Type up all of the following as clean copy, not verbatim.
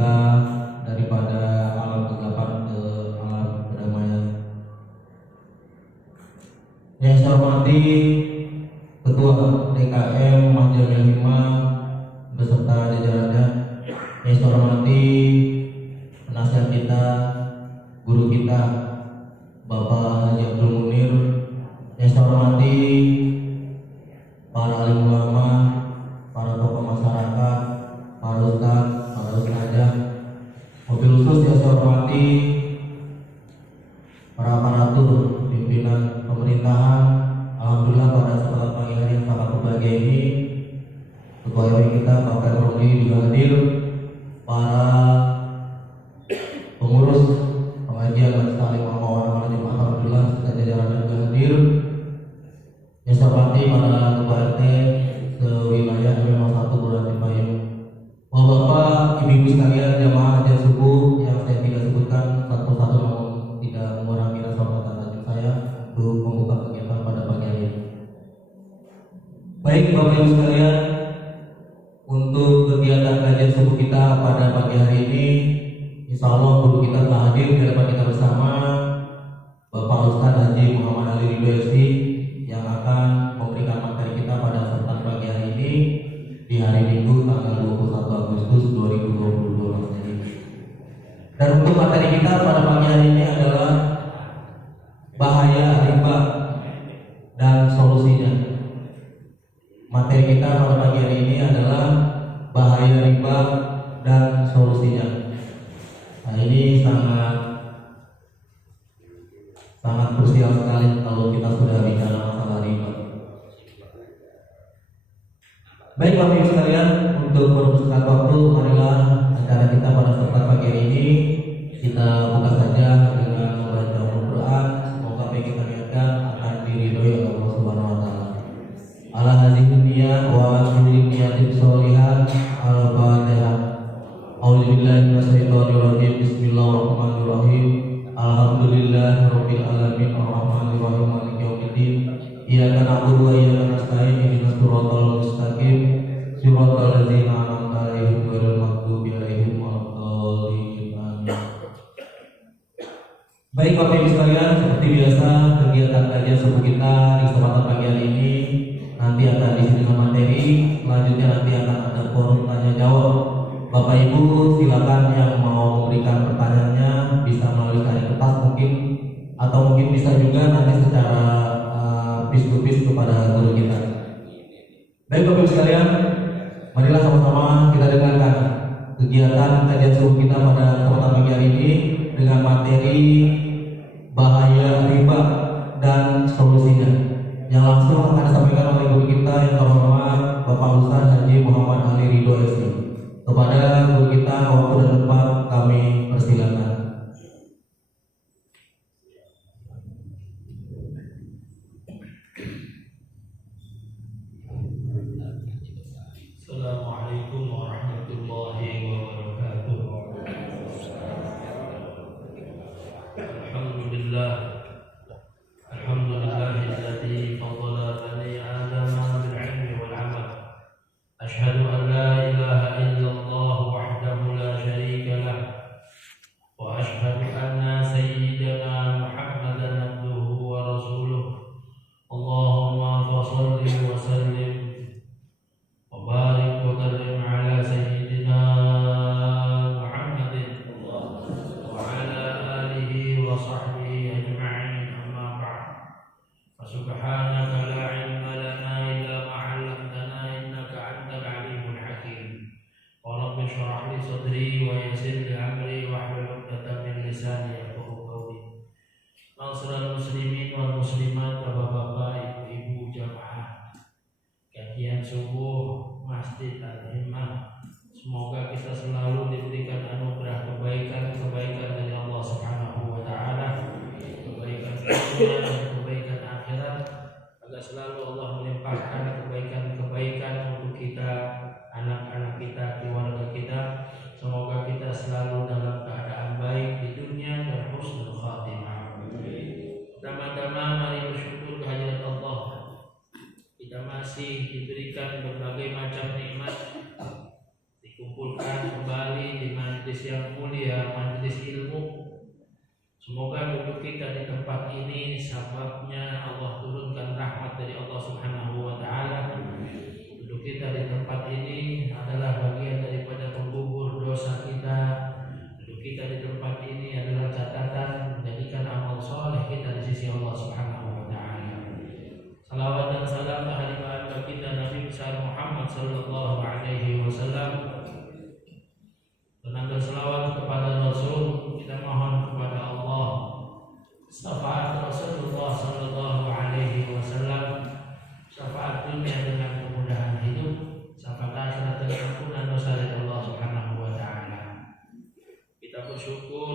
kita daripada alam kegelapan ke alam kedamaian. Yang saya hormati Ketua DKM Majelis Himah beserta jajarannya, yang saya hormati penasihat kita, guru kita Bapak Haji Abdul Munir, yang saya hormati para alim ulama, para tokoh masyarakat, para ustadz, para ustadzah, mobil khusus yang saya hormati para aparatur pimpinan pemerintahan. Alhamdulillah pada kesempatan pagi hari yang sangat berbahagia ini, Ketua RW kita Bapak Romli juga hadir, para pengurus pengajian Majelis Taklim Al-Mawana Al-Jemaah alhamdulillah serta jajarannya juga hadir. Yang saya hormati para ketua RT sewilayah RW 01 Kelurahan Cipayung. Bapak, ibu-ibu sekalian, jamaah hajat subuh yang saya tidak sebutkan satu-satu namun tidak mengurangi rasa hormat dan saya untuk membuka kegiatan pada pagi hari ini. Baik Bapak Ibu sekalian, untuk kegiatan kajian subuh kita pada pagi hari ini, insya Allah guru kita telah hadir di hadapan kita bersama, Bapak Ustadz Haji Muhammad Ali Ridho SC, yang akan memberikan materi kita pada kesempatan pagi hari ini di hari Minggu tanggal 21 Agustus 2022 ini. Dan untuk materi kita pada pagi hari ini adalah bahaya riba dan solusinya. Materi kita pada pagi hari ini adalah bahaya riba dan solusinya. Nah, ini sangat krusial sekali kalau kita sudah bicara masalah riba. Baik Bapak Ibu sekalian, untuk mempersingkat waktu, marilah acara kita pada kesempatan pagi hari ini kita buka saja dengan membaca Al-Quran. Semoga apa yang kita niatkan akan diridhoi oleh Allah Subhanahu Wa Taala. Ala hadhihi niyat wa kulli niyatin sholihah. Al-Fatihah. A'udzubillahi minasyaitonir rajim. Bismillahirrahmanirrahim. Alhamdulillahirabbil alamin arrahmanir rahim maliki yaumiddin. Iyyaka na'budu wa iyyaka nasta'in ihdinas siratal mustaqim siratal ladzina an'amta 'alaihim ghairil maghdubi 'alaihim waladdallin. Amin. Baik Bapak Ibu sekalian, seperti biasa kegiatan kajian subuh kita di kesempatan pagi hari ini nanti akan diisi dengan materi. Selanjutnya nanti akan ada forum tanya jawab. Bapak Ibu silakan yang mau memberikan pertanyaannya bisa melalui tanya kertas mungkin, atau mungkin bisa juga nanti secara face to face kepada guru kita. Baik Bapak Ibu sekalian, marilah sama-sama kita dengarkan kegiatan kajian subuh kita pada kesempatan pagi hari ini dengan materi bahaya riba dan solusinya, yang langsung akan disampaikan oleh guru kita yang terhormat Bapak Ustadz Haji Muhammad Ali Ridho SC. Kepada guru kita waktu dan tempat kami persilakan. Assalamualaikum warahmatullahi wabarakatuh. Alhamdulillah. Alhamdulillahilladzi faddala bani Adam bil 'ilmi wal 'amal. Asyhadu an la ilaha illallah wahdahu la syarika lah. Wa asyhadu anna sayyidana Muhammadan abduhu wa rasuluh. Allahumma shalli wa sallim wa barik wa karrim ala sayyidina Muhammadin wa ala alihi wa sahbihi ajma'in, amma ba'd. Fa subhanaka la ilma lana illa ma 'allamtana innaka antal alimul hakim. Wa rabbi shrah li sadri wa yassir li amri wahlul 'uqdatam min lisani yafqahu qawli. Ma'asyiral muslimin wal muslimat, bapak-bapak, ibu-ibu jamaah kajian subuh Masjid Al-Himmah, semoga kita selalu diberikan anugerah kebaikan dari Allah Subhanahu wa Ta'ala, kebaikan dunia dan kebaikan akhirat, agar selalu Allah melimpahkan kebaikan untuk kita, anak-anak kita, keluarga kita. Semoga kita selalu dalam keadaan baik di dunia dan husnul khatimah. Pertama-tama mari bersyukur kehadirat Allah. Kita masih diberikan berbagai macam nikmat, dikumpulkan kembali majelis yang mulia, majelis ilmu. Semoga duduk kita di tempat ini sebabnya Allah turunkan rahmat dari Allah Subhanahu wa taala. Duduk kita di tempat ini adalah bagian daripada penggugur dosa kita. Duduk kita di tempat ini adalah catatan menjadikan amal soleh kita di sisi Allah Subhanahu wa taala. Salawat dan salam kepada baginda Nabi besar Muhammad sallallahu alaihi wasallam. Dan selawat kepada Rasul, kita mohon kepada Allah syafaat Rasulullah sallallahu alaihi wasallam, syafaat dunia dengan kemudahan hidup, syafaat akhirat dengan ampunan dosa dari Allah Subhanahu wa taala. Kita bersyukur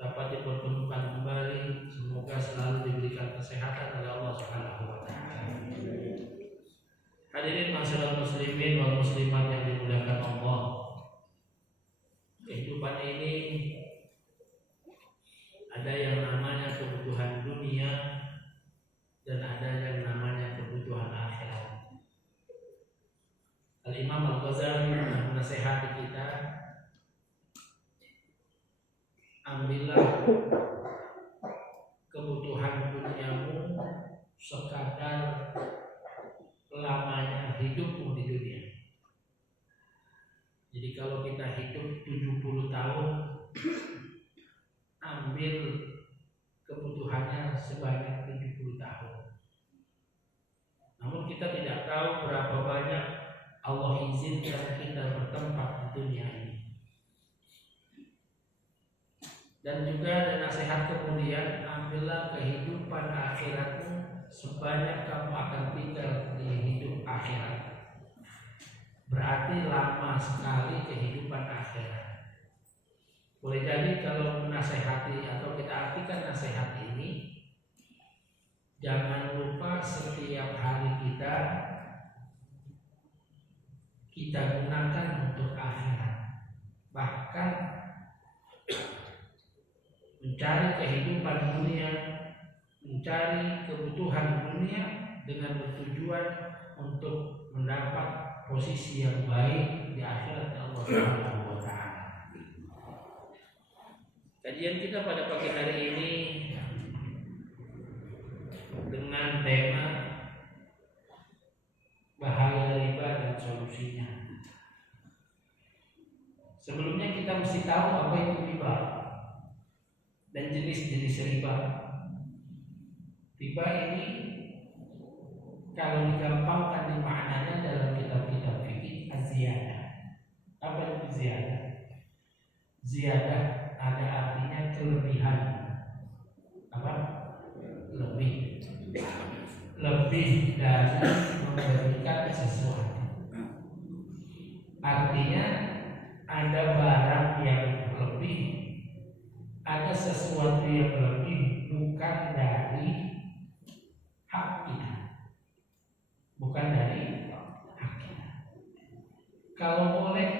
dapat dipertemukan kembali, semoga selalu diberikan kesehatan oleh Allah Subhanahu wa taala. Hadirin masyarakat muslimin wal muslimat yang dimuliakan Allah. Kehidupan ini ada yang namanya kebutuhan dunia dan ada yang namanya kebutuhan akhirat. Al-Imam Al-Ghazali menasihati kita, ambillah kebutuhan duniamu sekadar lamanya hidupmu di dunia. Jadi kalau kita hidup 70 tahun, ambil kebutuhannya sebanyak 70 tahun. Namun kita tidak tahu berapa banyak Allah izinkan kita bertempat di dunia ini. Dan juga ada nasihat kemudian, ambillah kehidupan akhiratmu sebanyak kamu akan tinggal di hidup akhirat. Berarti lama sekali kehidupan akhirat. Boleh jadi kalau menasehati atau kita artikan nasihat ini, jangan lupa setiap hari kita gunakan untuk akhirat. Bahkan mencari kehidupan dunia, mencari kebutuhan dunia dengan bertujuan untuk mendapat posisi yang baik di akhirat Allah Subhanahu wa taala. Kajian kita pada pagi hari ini dengan tema bahaya riba dan solusinya. Sebelumnya kita mesti tahu apa itu riba dan jenis-jenis riba. Riba ini kalau digampangkan dimaknanya dalam kitab-kitab fikih az-ziyadah. Apa itu ziyadah? Ziyadah ada artinya kelebihan. Apa? Lebih dari memberikan sesuatu. Artinya ada barang yang lebih, ada sesuatu yang lebih bukan dari hak kita. Bukan dari hak kita. Kalau boleh,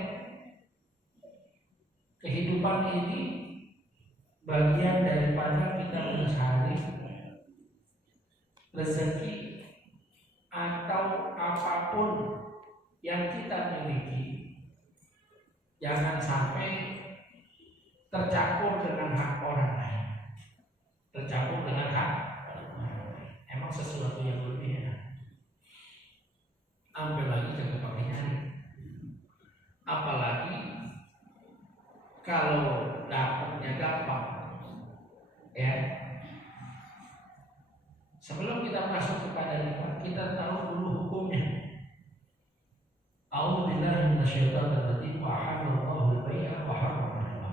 kehidupan ini bagian daripada kita mencari rezeki atau apapun yang kita miliki, jangan sampai tercampur dengan hak orang lain. Tercampur dengan hak orang lain. Emang sesuatu yang lebih ya. Ambil lagi jangan pakai nyari. Apalagi kalau dapatnya gampang, ya. Sebelum kita masuk kepada riba, kita tahu dulu hukumnya. A'udzubillahi minasyaitonir rajim. Wa halallahu al-bai'a wa harrama riba.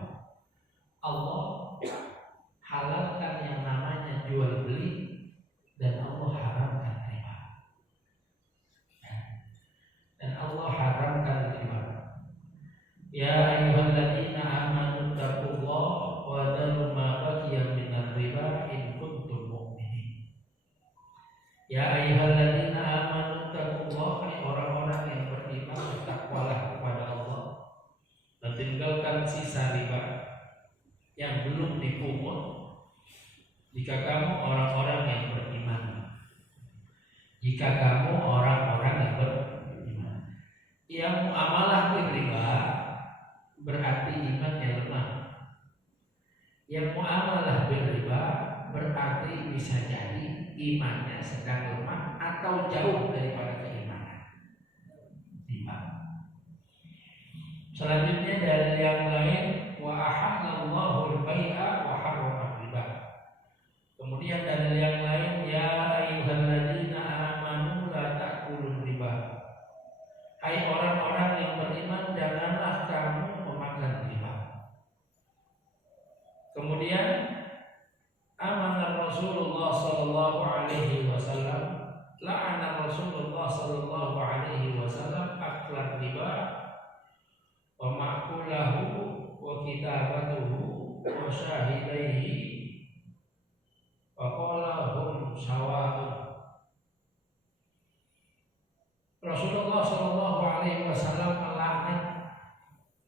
Allah halalkan yang namanya jual beli dan Allah haramkan riba. Dan Allah haramkan riba. Ya ayyuhalladzina amanu taqullaha wa dharu ma baqiya minar riba in kuntum mu'minin. Ya ayyuhalladzina amanu taqullaha, orang-orang yang beriman bertakwalah kepada Allah dan tinggalkan sisa riba yang belum dipungut jika kamu orang-orang yang beriman. Jika kamu orang-orang yang beriman. Yang muamalah riba berarti iman yang yang muamalah riba berarti bisa jadi imannya sedang lemah atau jauh daripada keimanan. Riba. Selanjutnya dari yang lain, wa ahallallahu al-bai'a wa harrama riba. Kemudian dari yang lain, ya ayyuhalladzina amanu la ta'kulur riba. Hai orang-orang yang beriman, janganlah kamu memakan riba. Kemudian amanah Rasulullah sallallahu alaihi wasallam, la'ana Rasulullah sallallahu alaihi wasallam aklar riba wa ma'kulahu wa kitabatuhu wa syahidaihi wa qala hum sawa'un. Rasulullah sallallahu alaihi wasallam melaknat.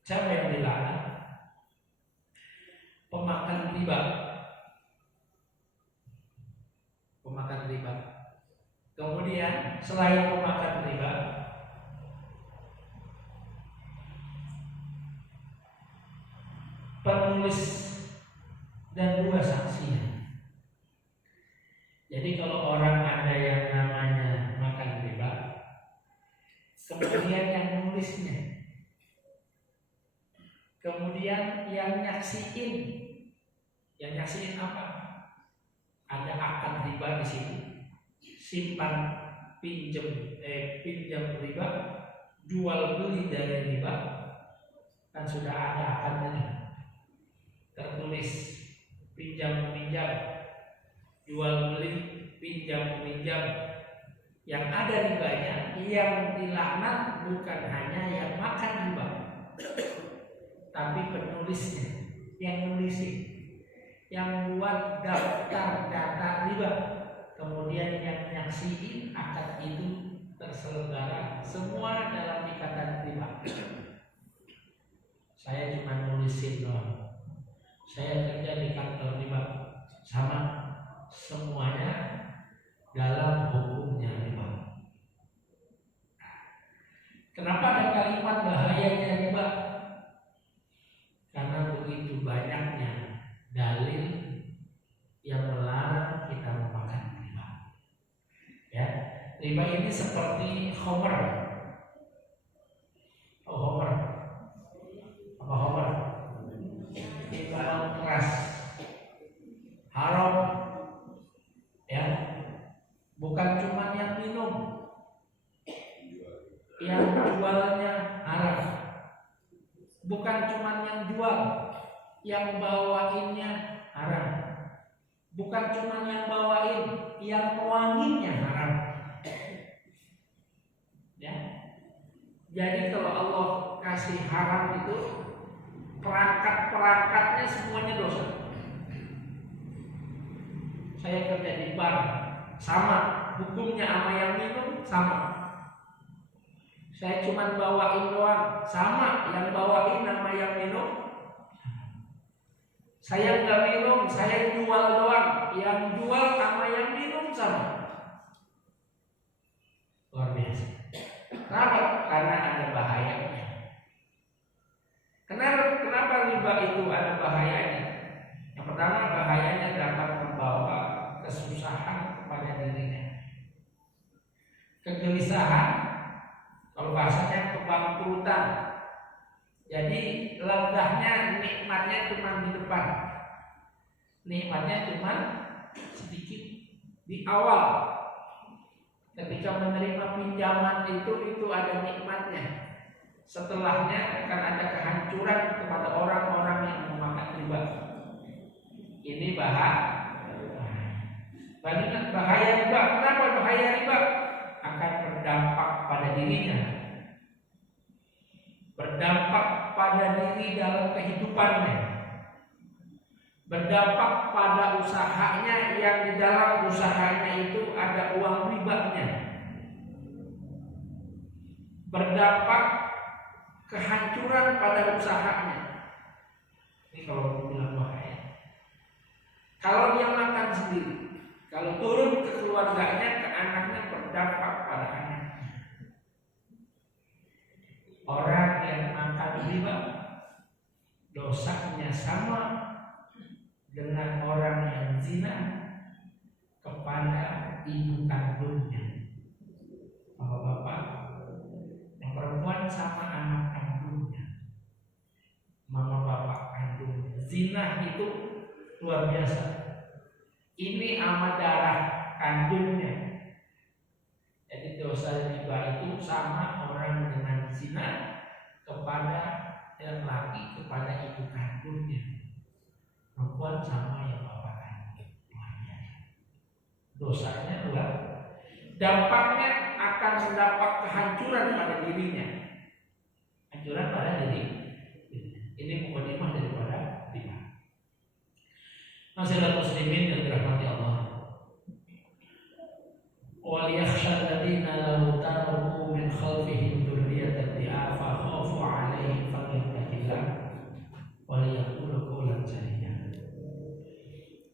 Siapa yang dilaknat? Pemakan riba. Pemakan riba. Kemudian selain pemakan riba, penulis dan dua saksinya. Jadi kalau orang ada yang namanya makan riba, kemudian yang nulisnya, kemudian yang nyaksiin apa? Ada akad riba di situ, simpan pinjam riba, jual beli dari riba, kan sudah ada akadnya. Tertulis pinjam meminjam, jual beli, pinjam meminjam, yang ada ribanya. Yang dilaknat bukan hanya yang makan riba, tapi penulisnya, yang nulisin, yang buat daftar data riba, kemudian yang nyaksiin akad itu terselenggara, semua dalam ikatan riba. Saya cuma nulisin doang. Saya kerja di kantor riba, sama semuanya dalam hukumnya riba. Kenapa ada kalimat bahayanya riba? Karena begitu banyaknya dalil yang melarang kita memakan riba. Ya, riba ini seperti khomer. Oh, khomer. Apa khomer? Minuman keras, haram, ya, bukan cuma yang minum, yang jualnya haram, bukan cuma yang jual, yang bawainnya haram, bukan cuma yang bawain, yang wanginya haram. Ya, jadi kalau Allah kasih haram itu, perangkat-perangkatnya semuanya dosa. Saya kerja di bar, sama hukumnya sama yang minum, sama. Saya cuma bawain doang, sama yang bawain sama yang minum. Saya nggak minum, saya jual doang, yang jual sama yang minum sama. Luar biasa. Kenapa? Karena ada bahayanya. Kenapa riba itu ada bahayanya? Yang pertama, bahayanya dapat membawa kesusahan kepada dirinya, kegelisahan, kalau bahasanya kebangkrutan. Jadi lengahnya, nikmatnya cuma di depan, nikmatnya cuma sedikit di awal. Ketika menerima pinjaman itu ada nikmatnya. Setelahnya akan ada kehancuran kepada orang-orang yang memakan riba. Ini bahaya riba. Kenapa bahaya riba? Akan berdampak pada dirinya, berdampak pada diri dalam kehidupannya, berdampak pada usahanya, yang di dalam usahanya itu ada uang ribanya, berdampak kehancuran pada usahanya. Ini kalau bilang bahaya. Kalau dia makan sendiri, kalau turun ke keluarganya, ke anaknya, berdampak pada anaknya. Orang yang makan riba, dosanya sama dengan orang yang zina kepada ibu kandungnya. Bapak-bapak, yang perempuan sama anak kandungnya, mama bapak kandungnya. Zina itu luar biasa. Ini sama darah kandungnya. Jadi dosa riba itu sama orang dengan zina kepada laki kepada ibu kandungnya. Perempuan sama yang bapak kandung. Dosanya luar. Dampaknya akan mendapat kehancuran pada dirinya. Hancuran pada diri. Ini mukadimah daripada riba. Masyarakat muslimin yang dirahmati Allah. وَلْيَخْشَى الَّذِينَ لَوْ تَرَكُوا مِنْ خَلْفِهِمْ ذُرِّيَّةً ضِعَافًا خَافُوا عَلَيْهِمْ فَلْيَتَّقِ اللَّهَ وَلْيَقُولْ قَوْلًا سَدِيدًا.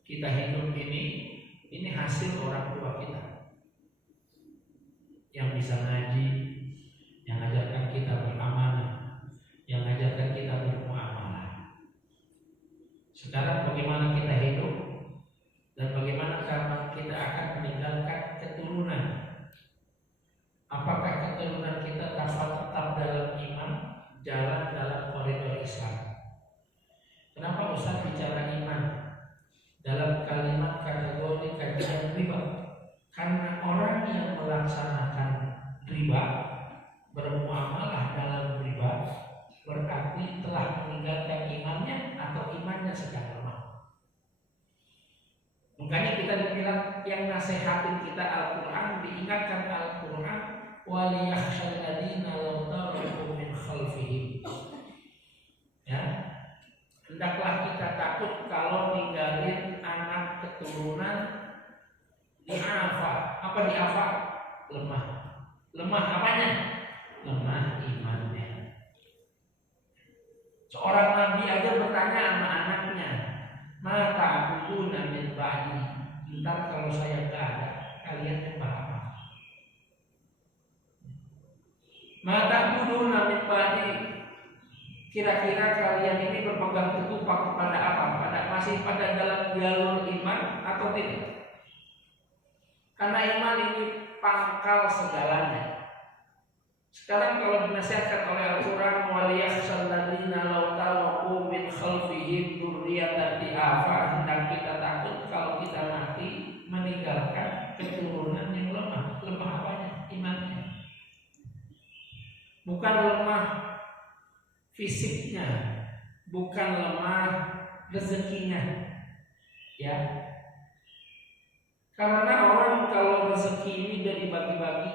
Kita hidup ini hasil orang tua kita yang bisa ngaji, yang ajarkan kita beramanah, yang ajarkan kita bermuamalah. Sekarang bagaimana kita hidup dan bagaimana kita akan meninggalkan keturunan? Apakah keturunan kita dapat tetap dalam iman, jalan dalam koridor Islam? Kenapa Ustaz bicara iman dalam kalimat kategori kajian riba? Karena orang yang melaksanakan riba, bermuamalah dalam riba, berarti telah meninggalkan imannya atau imannya sedang lemah. Makanya kita dibilang yang nasihatin kita Al-Quran, diingatkan Al-Quran, وَلِيَخْشَى الَّذِينَ لَوْ تَرَكُوا مِنْ خَلْفِهِمْ. Ya, hendaklah kita takut kalau ninggalin anak keturunan di'afa. Apa di'afa? Lemah. Lemah apanya? Lemah imannya. Seorang nabi aja bertanya sama anaknya, "Ma ta'buduna min ba'di?" Ntar kalau saya enggak ada, kalian nyembah apa? "Ma ta'buduna min ba'di?" Kira-kira kalian ini berpegang teguh pada apa? Masih pada dalam jalur iman atau tidak? Karena iman ini pangkal segalanya. Sekarang kalau dinasihatkan oleh Al-Quran, وَلِيَخْشَى الَّذِينَ لَوْ تَرَكُوا مِنْ خَلْفِهِمْ ذُرِّيَّةً ضِعَافًا, hendak kita takut kalau kita mati meninggalkan keturunan yang lemah. Lemah apanya? Imannya. Bukan lemah fisiknya, bukan lemah rezekinya, ya. Karena orang kalau rezeki ini udah dibagi-bagi,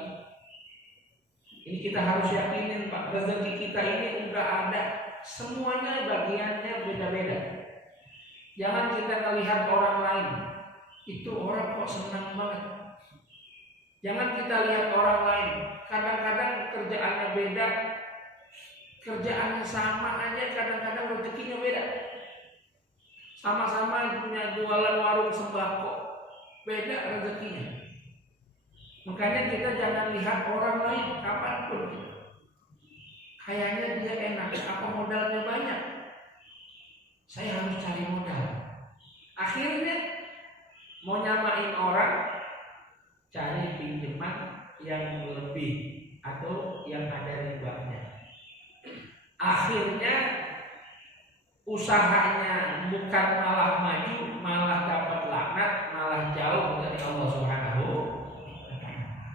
ini kita harus yakinin Pak, rezeki kita ini enggak ada, semuanya bagiannya beda-beda. Jangan kita melihat orang lain, itu orang kok senang banget. Jangan kita lihat orang lain, kadang-kadang kerjaannya beda, kerjaannya sama aja, kadang-kadang rezekinya beda. Sama-sama punya jualan warung sembako, beda rezekinya. Makanya kita jangan lihat orang lain kapanpun. Kayaknya dia enak, apa modalnya banyak, saya harus cari modal. Akhirnya mau nyamain orang, cari pinjaman yang lebih atau yang ada ribanya. Akhirnya usahanya bukan malah maju, malah dapat laknat, malah jauh dari Allah Subhanahu wa ta'ala.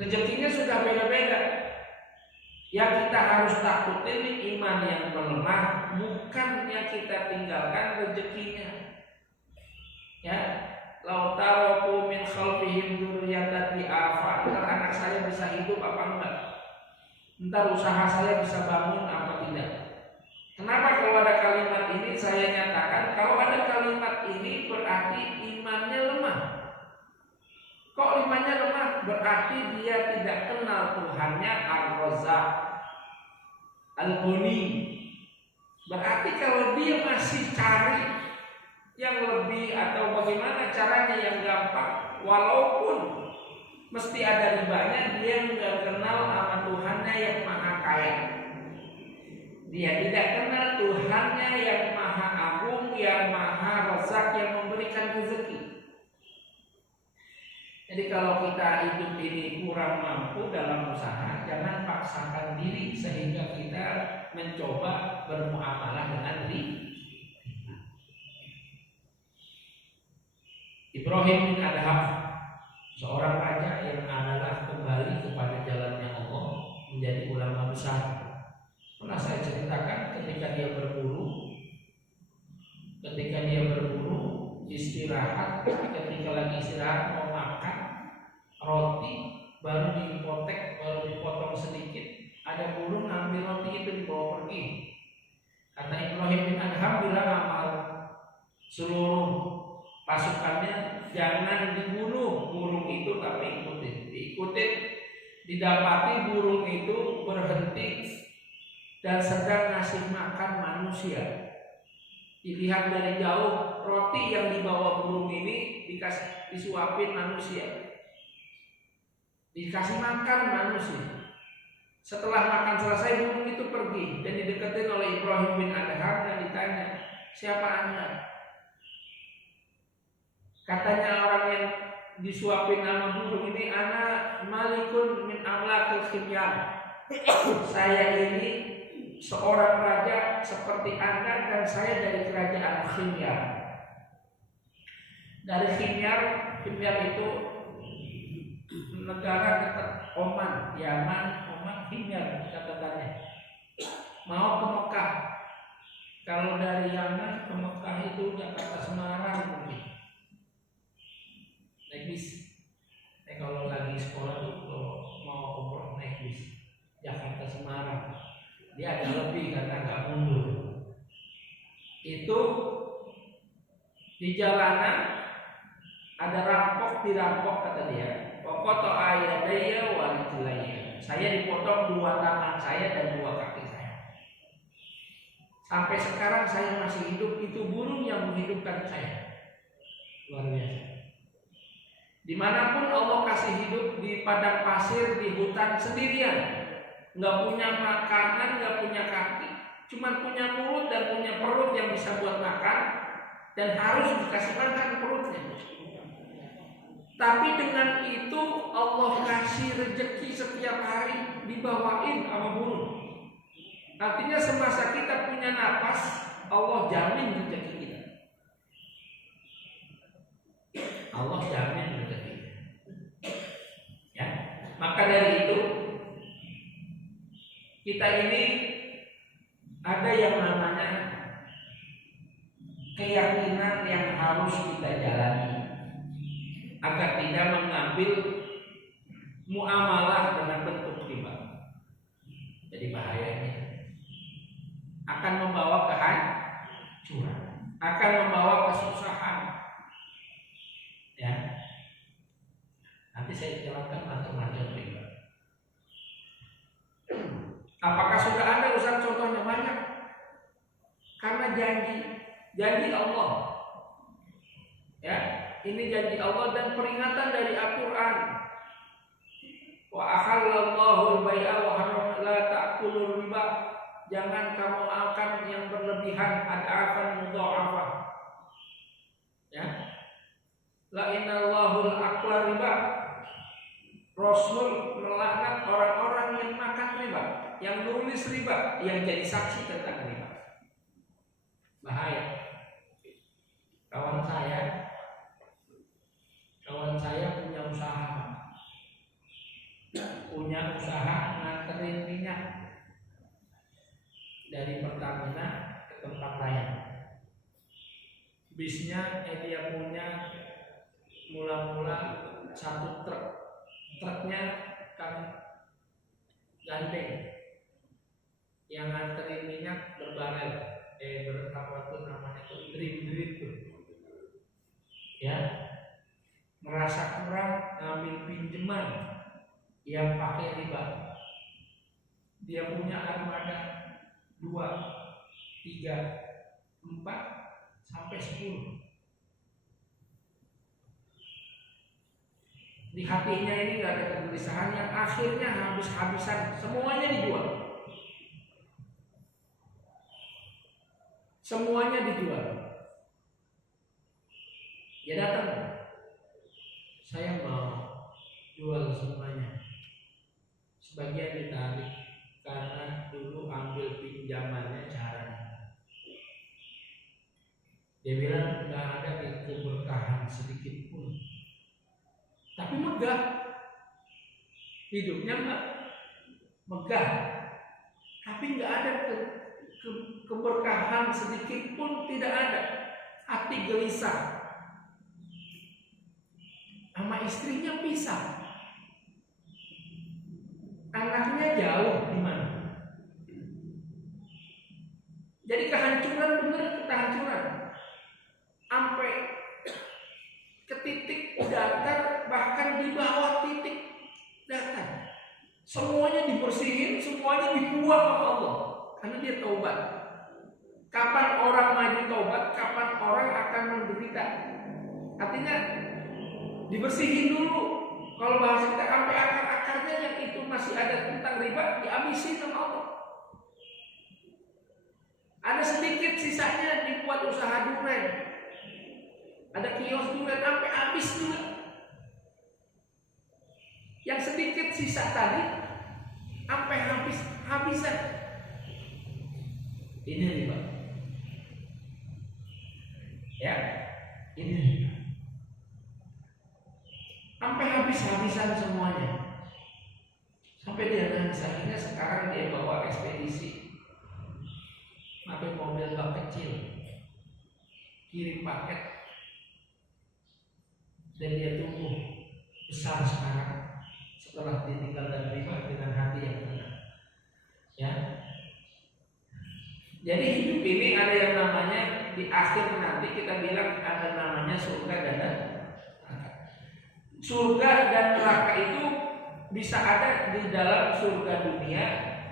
Rezekinya sudah beda-beda. Yang kita harus takutin iman yang melemah, bukannya kita tinggalkan rezekinya. Ya, lau taraku min khalfihim dzurriyyatan di'afa. Ntar anak saya bisa hidup apa enggak? Ntar usaha saya bisa bangun apa tidak? Kenapa kalau ada kalimat ini saya nyatakan kalau ada kalimat ini berarti imannya lemah. Kok imannya lemah? Berarti dia tidak kenal Tuhannya Ar-Razzaq, Al-Ghani. Berarti kalau dia masih cari yang lebih atau bagaimana caranya yang gampang, walaupun mesti ada ribanya, dia nggak kenal sama Tuhannya yang maha kaya. Dia tidak kenal Tuhannya yang maha agung, yang maha razak, yang memberikan rezeki. Jadi kalau kita hidup ini kurang mampu dalam usaha, jangan paksakan diri sehingga kita mencoba bermuamalah dengan riba. Ibrahim bin Adham, seorang raja yang adalah kembali kepada jalannya Allah, menjadi ulama besar. Pernah saya ceritakan ketika dia berburu istirahat, ketika lagi istirahat mau makan roti, baru dipotong sedikit, ada burung ngambil roti itu dibawa pergi. Kata Ibrahim bin Adham bilang sama seluruh pasukannya, jangan dibunuh burung itu, tapi diikutin. Didapati burung itu berhenti dan sedang ngasih makan manusia. Dilihat dari jauh, roti yang dibawa burung ini disuapin manusia, dikasih makan manusia. Setelah makan selesai, burung itu pergi dan dideketin oleh Ibrahim bin Adham dan ditanya, siapa Anda? Katanya orang yang disuapin nama burung ini, ana malikun min amlakil khimyar. Saya ini seorang raja seperti Anda dan saya dari kerajaan Khimyar. Dari Khimyar itu negara dekat Oman, Yaman, Khimyar catatannya. Mau ke Mekah. Kalau dari Yaman ke Mekah itu Jakarta Semarang mungkin. Naik bis. Kalau lagi sekolah tuh kalau mau umroh naik bis Jakarta Semarang. Dia agak lebih karena nggak mundur. Itu di jalanan ada dirampok kata dia. Pokokto ayadaya walijilaya. Saya dipotong 2 tangan saya dan 2 kaki saya. Sampai sekarang saya masih hidup. Itu burung yang menghidupkan saya. Luar biasa. Dimanapun Allah kasih hidup, di padang pasir, di hutan sendirian, nggak punya makanan, nggak punya kaki, cuma punya mulut dan punya perut yang bisa buat makan, dan harus dikasih makan perutnya. Tapi dengan itu Allah kasih rezeki setiap hari dibawain sama burung. Artinya semasa kita punya napas, Allah jamin rezeki kita. Allah jamin rezeki. Ya, maka dari itu kita ini ada yang namanya keyakinan yang harus kita jalani agar tidak mengambil muamalah dengan bentuk riba. Jadi bahayanya akan membawa kehancuran, akan membawa kesusahan. Ya, nanti saya jelaskan macam-macam riba. Apakah sudah ada Ustaz contohnya? Banyak. Karena janji Allah. Ya, ini janji Allah dan peringatan dari Al-Qur'an. Wa ahallallahu al-bai'a wa harrama la ta'kulur riba. Jangan kamu makan yang berlebihan, ad'afan mudha'afah. Ya. La innallahul akla riba. Rasul melaknat orang-orang yang makan riba, yang nulis riba, yang jadi saksi tentang riba. Bahaya. Kawan saya punya usaha nganterin minyak dari Pertamina ke tempat lain. Bisnya dia punya mula-mula 1 truk. Truknya kan gandeng, yang nganterin minyak berbarel, drip tuh. Ya, merasa kurang ngambil pinjaman yang pakai riba. Dia punya armada 2, 3, 4 sampai 10. Di hatinya ini nggak ada kegelisahan, yang akhirnya habis-habisan semuanya dijual. semuanya dijual. Dia datang, saya mau jual semuanya. Sebagian ditarik karena dulu ambil pinjamannya caranya. Dia bilang nggak ada keberkahan sedikit pun, tapi megah, hidupnya megah, tapi nggak ada keberkahan sedikit pun, tidak ada. Hati gelisah, sama istrinya pisah, anaknya jauh di mana. Jadi kehancuran, bener kehancuran, sampai ke titik datar, bahkan di bawah titik datar. Semuanya dibersihin, semuanya dibuang oleh Allah, karena dia taubat. Kapan orang maju taubat, kapan orang akan menderita. Artinya dibersihin dulu. Kalau bahasa kita sampai akar-akarnya yang itu masih ada tentang riba, dihabisin sama Allah. Ada sedikit sisanya dibuat usaha duren, ada kios duren, sampai habis juga. Yang sedikit sisa tadi sampai habisan. Ini riba. Ya, ini riba. Sampai habis-habisan semuanya. Sampai dia nangis. Akhirnya sekarang dia bawa ekspedisi, pakai mobil bak kecil, kirim paket, dan dia tumbuh besar sekarang setelah ditinggal dan riba dengan hati yang tenang. Ya. Jadi hidup ini ada yang namanya di akhir nanti kita bilang ada namanya surga dan neraka. Surga dan neraka itu bisa ada di dalam surga dunia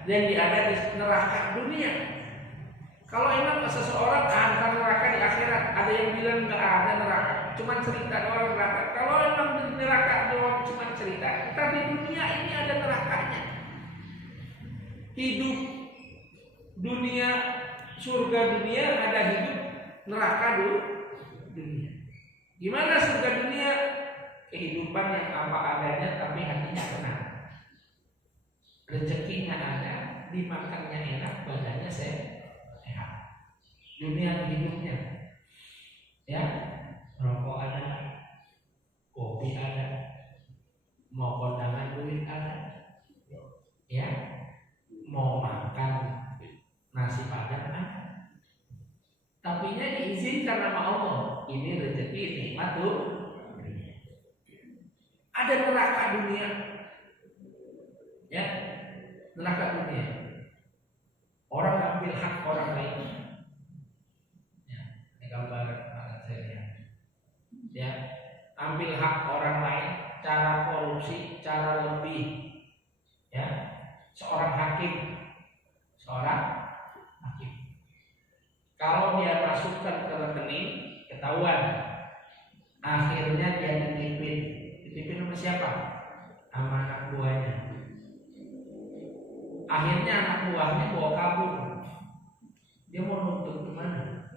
dan ada di neraka dunia. Kalau emang seseorang akan neraka di akhirat, ada yang bilang nggak ada neraka, cuma cerita doang neraka. Kalau emang di neraka doang cuma cerita, tapi dunia ini ada nerakanya. Hidup dunia, surga dunia, ada hidup neraka dulu dunia. Gimana surga dunia? Kehidupan yang apa adanya tapi hatinya tenang, rezekinya ada, dimakannya enak, badannya sehat. Dunia hidupnya, ya, rokok ada, kopi ada, mau kondangan duit ada, ya, mau makan nasi padang ada. Tapinya diizinkan sama Allah. Ini rezeki nikmat tuh. Ada neraka dunia, ya, neraka dunia. Orang ambil hak orang lain. Ya, ini gambar saya lihat. Ya, ambil hak orang lain, cara korupsi, cara lebih. Ya, seorang hakim. Kalau dia masukkan ke rekening, ketahuan. Akhirnya dia dititipin sama siapa? Sama anak buahnya. Akhirnya anak buahnya bawa kabur. Dia mau nuntut kemana?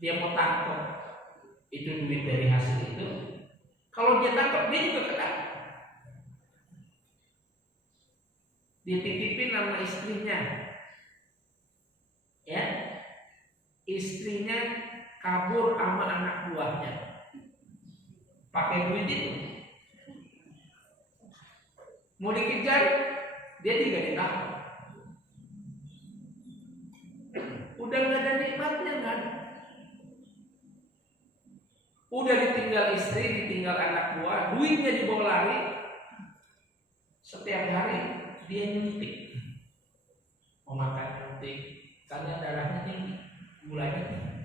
Dia mau tangkap itu duit dari hasil itu. Kalau dia tangkap, dia juga kena. Dititipin sama istrinya, ya, istrinya kabur sama anak buahnya, pakai duit itu, mau dikejar, dia juga ditangkap. Udah nggak ada nikmatnya, nggak ada. Udah ditinggal istri, ditinggal anak buah, duitnya dibawa lari. Setiap hari dia nyuntik, mau makan nyuntik, karena darahnya tinggi, gulanya tinggi.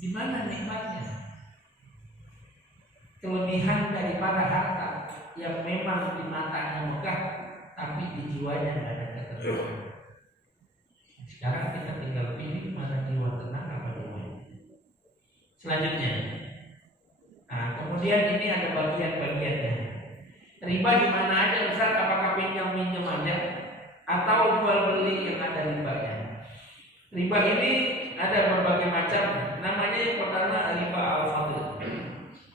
Di mana nikmatnya? Kelebihan daripada harta yang memang di matanya megah, tapi di jiwanya tidak ada ketenangan. Sekarang kita tinggal pilih mana jiwa tenang apa jiwa. Selanjutnya, nah kemudian ini ada bagian-bagiannya. Riba di mana aja, Ustaz? Apakah pinjam aja atau jual beli yang ada ribanya? Riba ini ada berbagai macam. Namanya yang pertama riba al-fadil,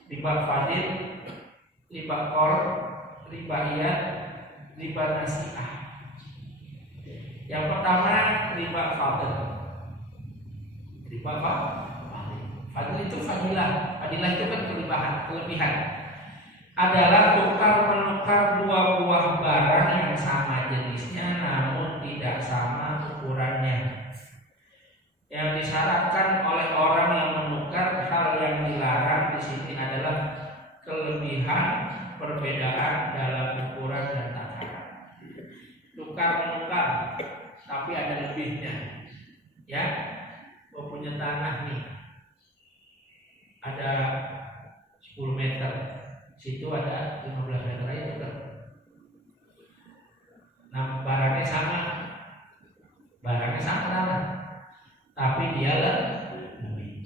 riba fadil, riba qor, riba iyad, riba nasi'ah. Yang pertama riba fadil. Riba apa? Fadil itu fadilah. Fadilah itu kan kelebihan. Adalah tukar menukar dua buah barang yang sama jenisnya namun tidak sama ukurannya. Yang disyaratkan oleh orang yang menukar hal yang dilarang di sini adalah kelebihan perbedaan dalam ukuran dan takaran. Tukar menukar tapi ada lebihnya. Ya, gua punya tanah nih. Ada 10 meter. Situ ada 15 meter aja tukar. Nah, barangnya sama tanah, tapi dia lebih.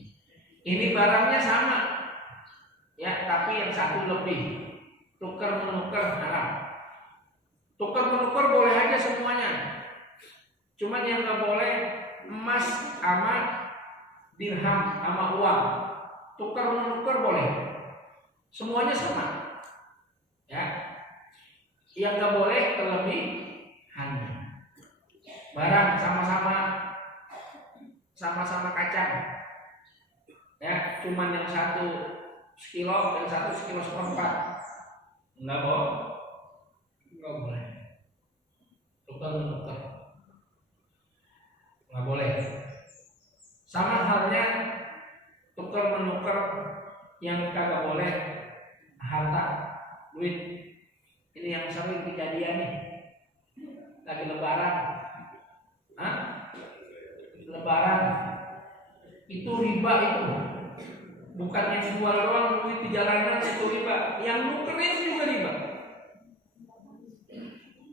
Ini barangnya sama, ya, tapi yang satu lebih. Tukar menukar haram. Tukar menukar boleh aja semuanya. Cuman yang nggak boleh emas sama dirham sama uang. Tukar menukar boleh. Semuanya sama. Ya. Yang nggak boleh kelebihannya. Barang sama-sama kacang. Ya, cuman yang satu sekilo, yang satu sekilo seperempat. Enggak boleh. Tukar menukar. Enggak boleh. Sama halnya tukar menukar yang kagak boleh harta, duit. Ini yang sering kejadian nih. Lagi lebaran. Lebaran itu riba itu. Bukan yang jual doang duit di jalanan itu riba, yang nukerin juga riba.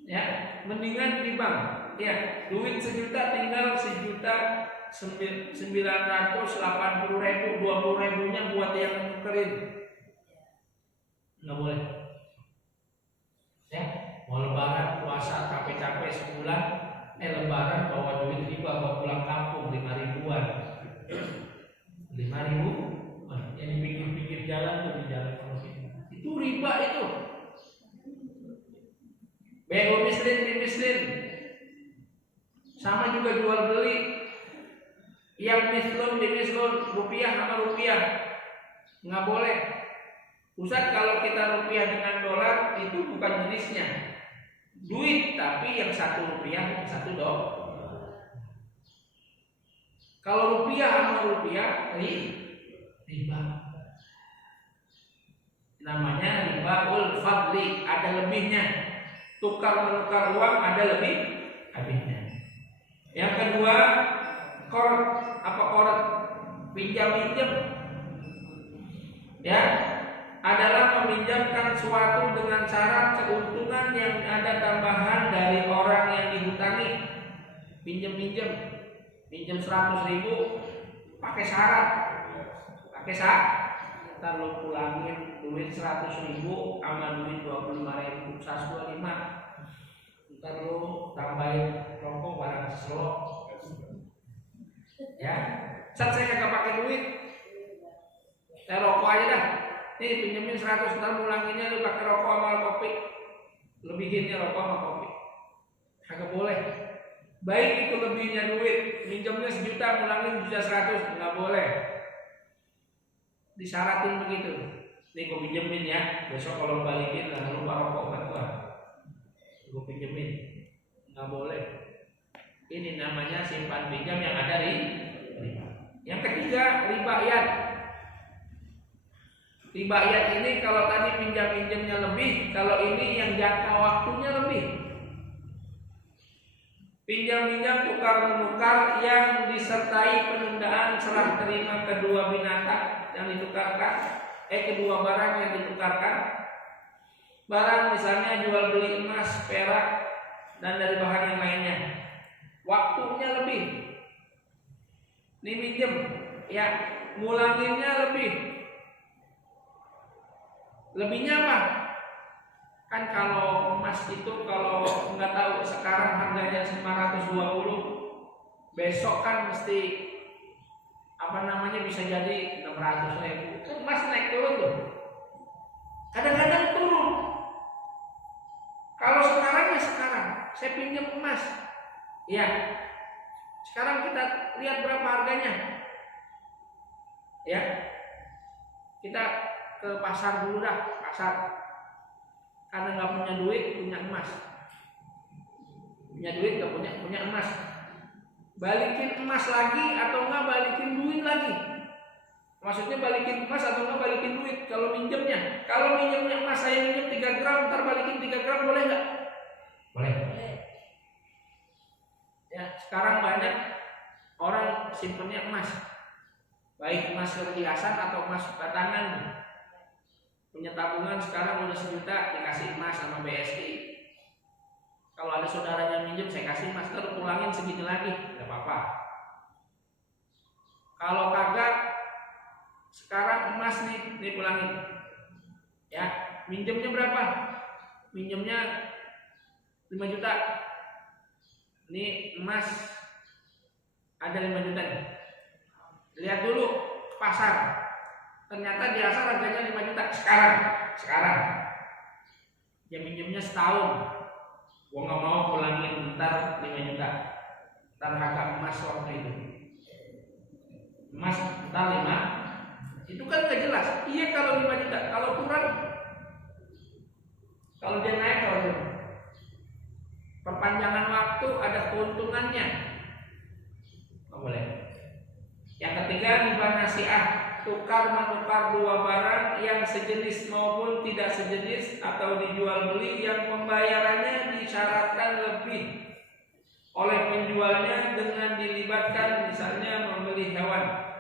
Ya, mendingan di bank. Ya, duit 1 juta tinggal 1.980.000, 20.000-nya buat yang nukerin. Nggak boleh. Ya, mau lebaran puasa capek-capek sebulan, lebaran bawa duit riba bawa pulang kampung 5.000-an. 5.000, yang di pinggir-pinggir jalan tuh, di jalan itu riba itu. BU miskin. Sama juga jual beli. Yang mislun rupiah sama rupiah nggak boleh. Ustaz, kalau kita rupiah dengan dolar itu bukan jenisnya duit, tapi yang satu rupiah, yang satu dolar. Kalau rupiah sama rupiah riba. Namanya riba ul fadli, ada lebihnya. Tukar menukar uang ada lebihnya. Yang kedua, korot, pinjam-pinjam. Ya, adalah meminjamkan suatu dengan syarat keuntungan yang ada tambahan dari orang yang dihutangi. Pinjam 100.000 pakai syarat. Ntar lo pulangin duit 100.000 sama duit 25.000, 125. Ntar lo tambahin rokok barang selok. Ya, saya kagak pakai duit, saya rokok aja dah. Nih pinjemin 100, ntar pulanginnya lu pakai rokok sama kopi. Lebihinnya rokok sama kopi. Kagak boleh. Baik itu lebihnya duit, minjemnya 1 juta, pulangin 100, nggak boleh. Disyaratin begitu. Nih gue pinjemin ya, besok kalau balikin jangan lupa rokok buat gua. Gue pinjemin, nggak boleh. Ini namanya simpan pinjam yang ada riba. Yang ketiga, riba iyad. Riba iyad ini kalau tadi pinjamnya lebih, kalau ini yang jangka waktunya lebih. Pinjam tukar menukar yang disertai penundaan serah terima kedua binatang yang ditukarkan, kedua barang yang ditukarkan. Barang misalnya jual beli emas, perak, dan dari bahan yang lainnya. Waktunya lebih. Ini minjem, ya, ngulanginnya lebih. Lebihnya apa? Kan kalau emas itu kalau nggak tahu sekarang harganya 520, besok kan mesti bisa jadi 600.000. Kan emas naik turun tuh. Kadang-kadang turun. Kalau sekarang ya sekarang, saya pinjam emas. Ya. Sekarang kita lihat berapa harganya. Ya. Kita ke pasar dulu dah, pasar. Karena nggak punya duit, punya emas. Punya duit nggak punya emas. Balikin emas lagi atau nggak balikin duit lagi. Maksudnya balikin emas atau nggak balikin duit. Kalau minjemnya emas, saya minjem 3 gram, ntar balikin 3 gram, boleh nggak? Boleh. Ya, sekarang banyak orang simpennya emas, baik emas perhiasan atau emas batangan. Punya tabungan sekarang udah 1 juta dikasih emas sama BSI. Kalau ada saudaranya minjem, saya kasih emas, terus pulangin segini lagi, nggak apa-apa. Kalau kagak, sekarang emas nih pulangin. Ya, minjemnya berapa? Minjemnya 5 juta. Ini emas ada 5 juta nih. Lihat dulu ke pasar. Ternyata di asal harganya 5 juta. Sekarang. Ya minjemnya setahun. Gua nggak mau pulangin ntar 5 juta. Ntar harga emas waktu itu. Emas ntar 5. Itu kan nggak jelas. Iya kalau 5 juta. Kalau kurang, kalau dia naik, kalau turun. Perpanjangan waktu ada keuntungannya. Nggak boleh. Yang ketiga, riba nasiah. Tukar menukar 2 barang yang sejenis maupun tidak sejenis atau dijual beli yang pembayarannya disyaratkan lebih oleh penjualnya dengan dilibatkan misalnya membeli hewan.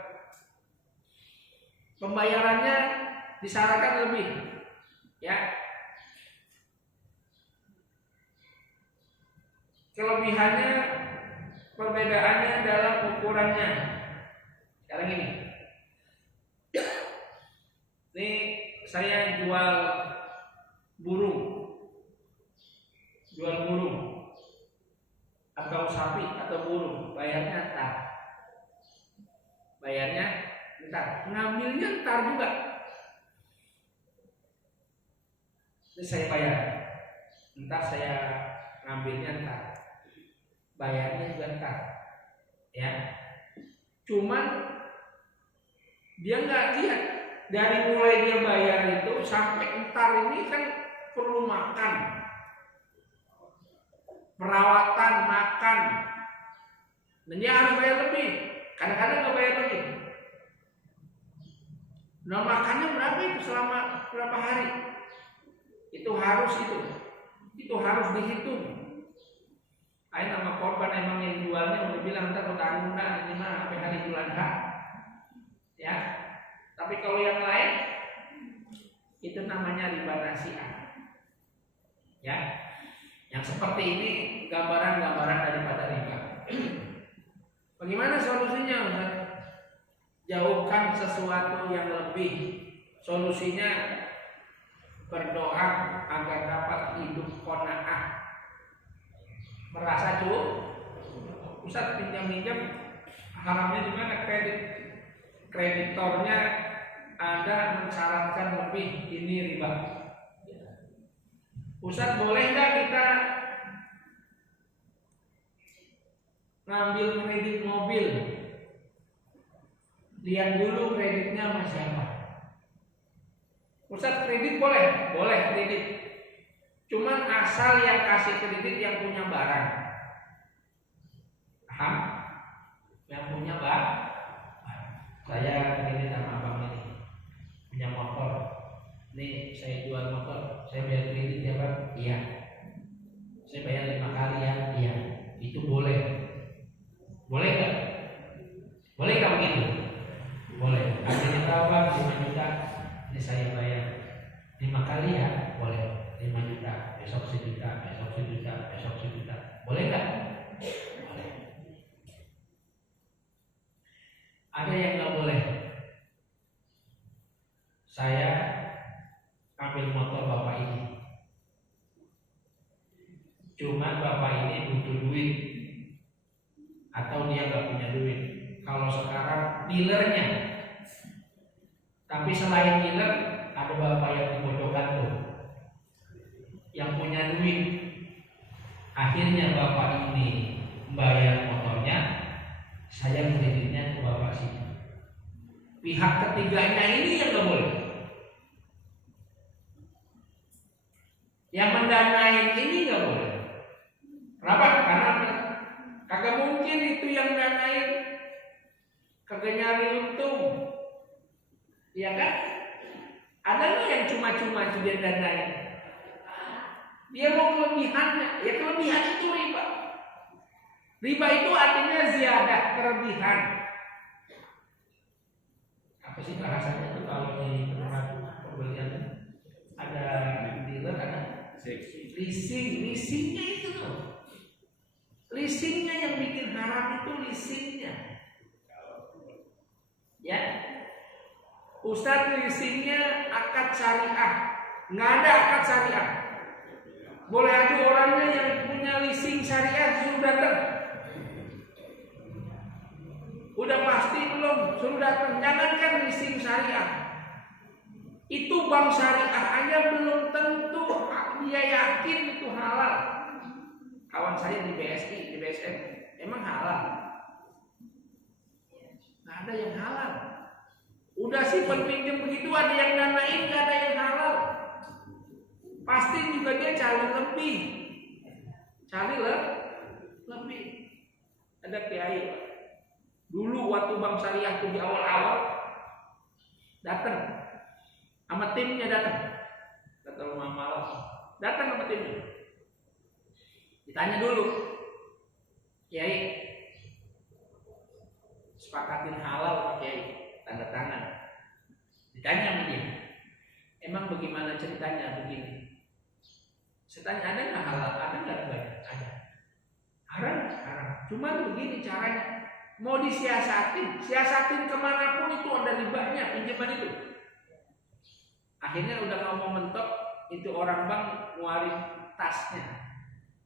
Pembayarannya disyaratkan lebih, ya. Kelebihannya perbedaannya dalam ukurannya. Sekarang ini saya jual burung atau sapi atau burung, bayarnya ntar, ngambilnya ntar juga. Ini saya bayar, ntar saya ngambilnya ntar, bayarnya juga ntar, ya. Cuman dia nggak lihat. Dari mulai dia bayar itu sampai entar ini kan perlu makan, perawatan, makan, dan dia harus bayar lebih. Kadang-kadang nggak bayar lebih. Nah, makannya berapa itu selama berapa hari? Itu harus dihitung. Ayo nama korban emang yang jualnya udah bilang ntar mau tanggung ini mah sampai hari bulan H, ya. Tapi kalau yang lain itu namanya riba nasiah. Ya. Yang seperti ini gambaran-gambaran daripada riba. Bagaimana solusinya, Ustaz? Jauhkan sesuatu yang lebih. Solusinya berdoa agar dapat hidup qanaah. Merasa cukup. Ustaz pinjam-pinjam haramnya di mana? Kreditornya ada mensyaratkan lebih, ini riba. Ustaz, boleh nggak kita ngambil kredit mobil? Lihat dulu kreditnya sama siapa. Ustaz, kredit boleh kredit. Cuman asal yang kasih kredit yang punya barang. Paham? Yang punya barang. Saya kredit sama abang ini, punya motor. Nih saya jual motor, saya bayar kredit ya bang? Iya. Saya bayar 5 kali ya? Iya. Itu boleh. Boleh nggak? Boleh nggak begitu? Boleh. Akhirnya tahu bang 5 juta, ini saya bayar 5 kali ya? Boleh. 5 juta, besok 1 juta, besok 1 juta, besok 1 juta. Boleh nggak? Boleh. Ada yang nggak boleh. Saya ambil motor bapak ini, cuma bapak ini butuh duit, atau dia nggak punya duit. Kalau sekarang dealernya, tapi selain dealer ada bapak yang dibodohkan tuh, yang punya duit. Akhirnya bapak ini membayar motornya, saya kreditnya ke bapak sini. Pihak ketiganya ini yang nggak boleh. Yang mendanai ini nggak boleh. Kenapa? Karena kagak mungkin itu yang danain kagak nyari untung, ya kan? Ada nggak yang cuma-cuma dia danain? Dia mau kelebihannya, ya kelebihan itu riba. Riba itu artinya ziyadah, kelebihan. Apa sih bahasanya itu kalau di tempat pembelian ada dealer, ada leasingnya itu tuh. Leasingnya yang bikin haram itu leasingnya. Ya, Ustadz leasingnya akad syariah, nggak ada akad syariah. Boleh aja orangnya yang punya leasing syariah suruh datang. Udah pasti belum, suruh datang. Jangankan leasing syariah, itu bank syariah aja belum tentu dia yakin itu halal. Kawan saya di BSI, di BSM, emang halal? Nggak ada yang halal. Udah sih pinjam begitu, ada yang danain, nggak ada yang halal. Pasti juga dia cari lebih. Lebih. Ada kiai dulu waktu bank syariah itu di awal-awal datang sama timnya, datang rumah malam, datang sama timnya. Ditanya dulu, kiai, sepakatin halal Pak Kiai, tanda tangan. Ditanya sama dia, emang bagaimana ceritanya begini? Saya tanya, ada nggak halal? Ada nggak riba? Ada. Haram. Cuman begini caranya, mau siasatin kemanapun itu ada ribanya pinjaman itu. Akhirnya udah ngomong mentok, itu orang bank ngeluarin tasnya.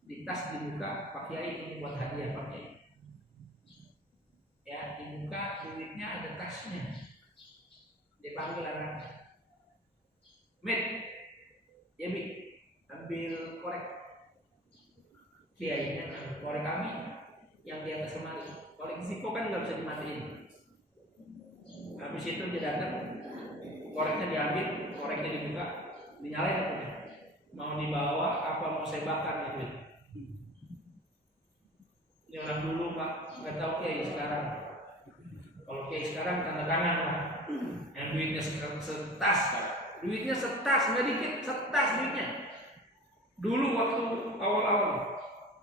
Di tas dibuka, Pak Kiai ini buat hadiah Pak Kiai. Ya, dibuka duitnya ada tasnya. Dipanggil anak, Mit, ya Mit, ambil korek. Kiainya korek kami yang di atas lemari. Korek Zippo kan nggak bisa dimatiin. Habis itu dia datang, koreknya diambil, koreknya dibuka, dinyalain apa? Mau dibawa apa mau saya bakar gitu? Ini orang dulu Pak, nggak tahu Kiai sekarang. Kalau Kiai sekarang tanda tangan Pak, yang duitnya setas, duitnya setas, nggak dikit, setas duitnya. Dulu waktu awal-awal,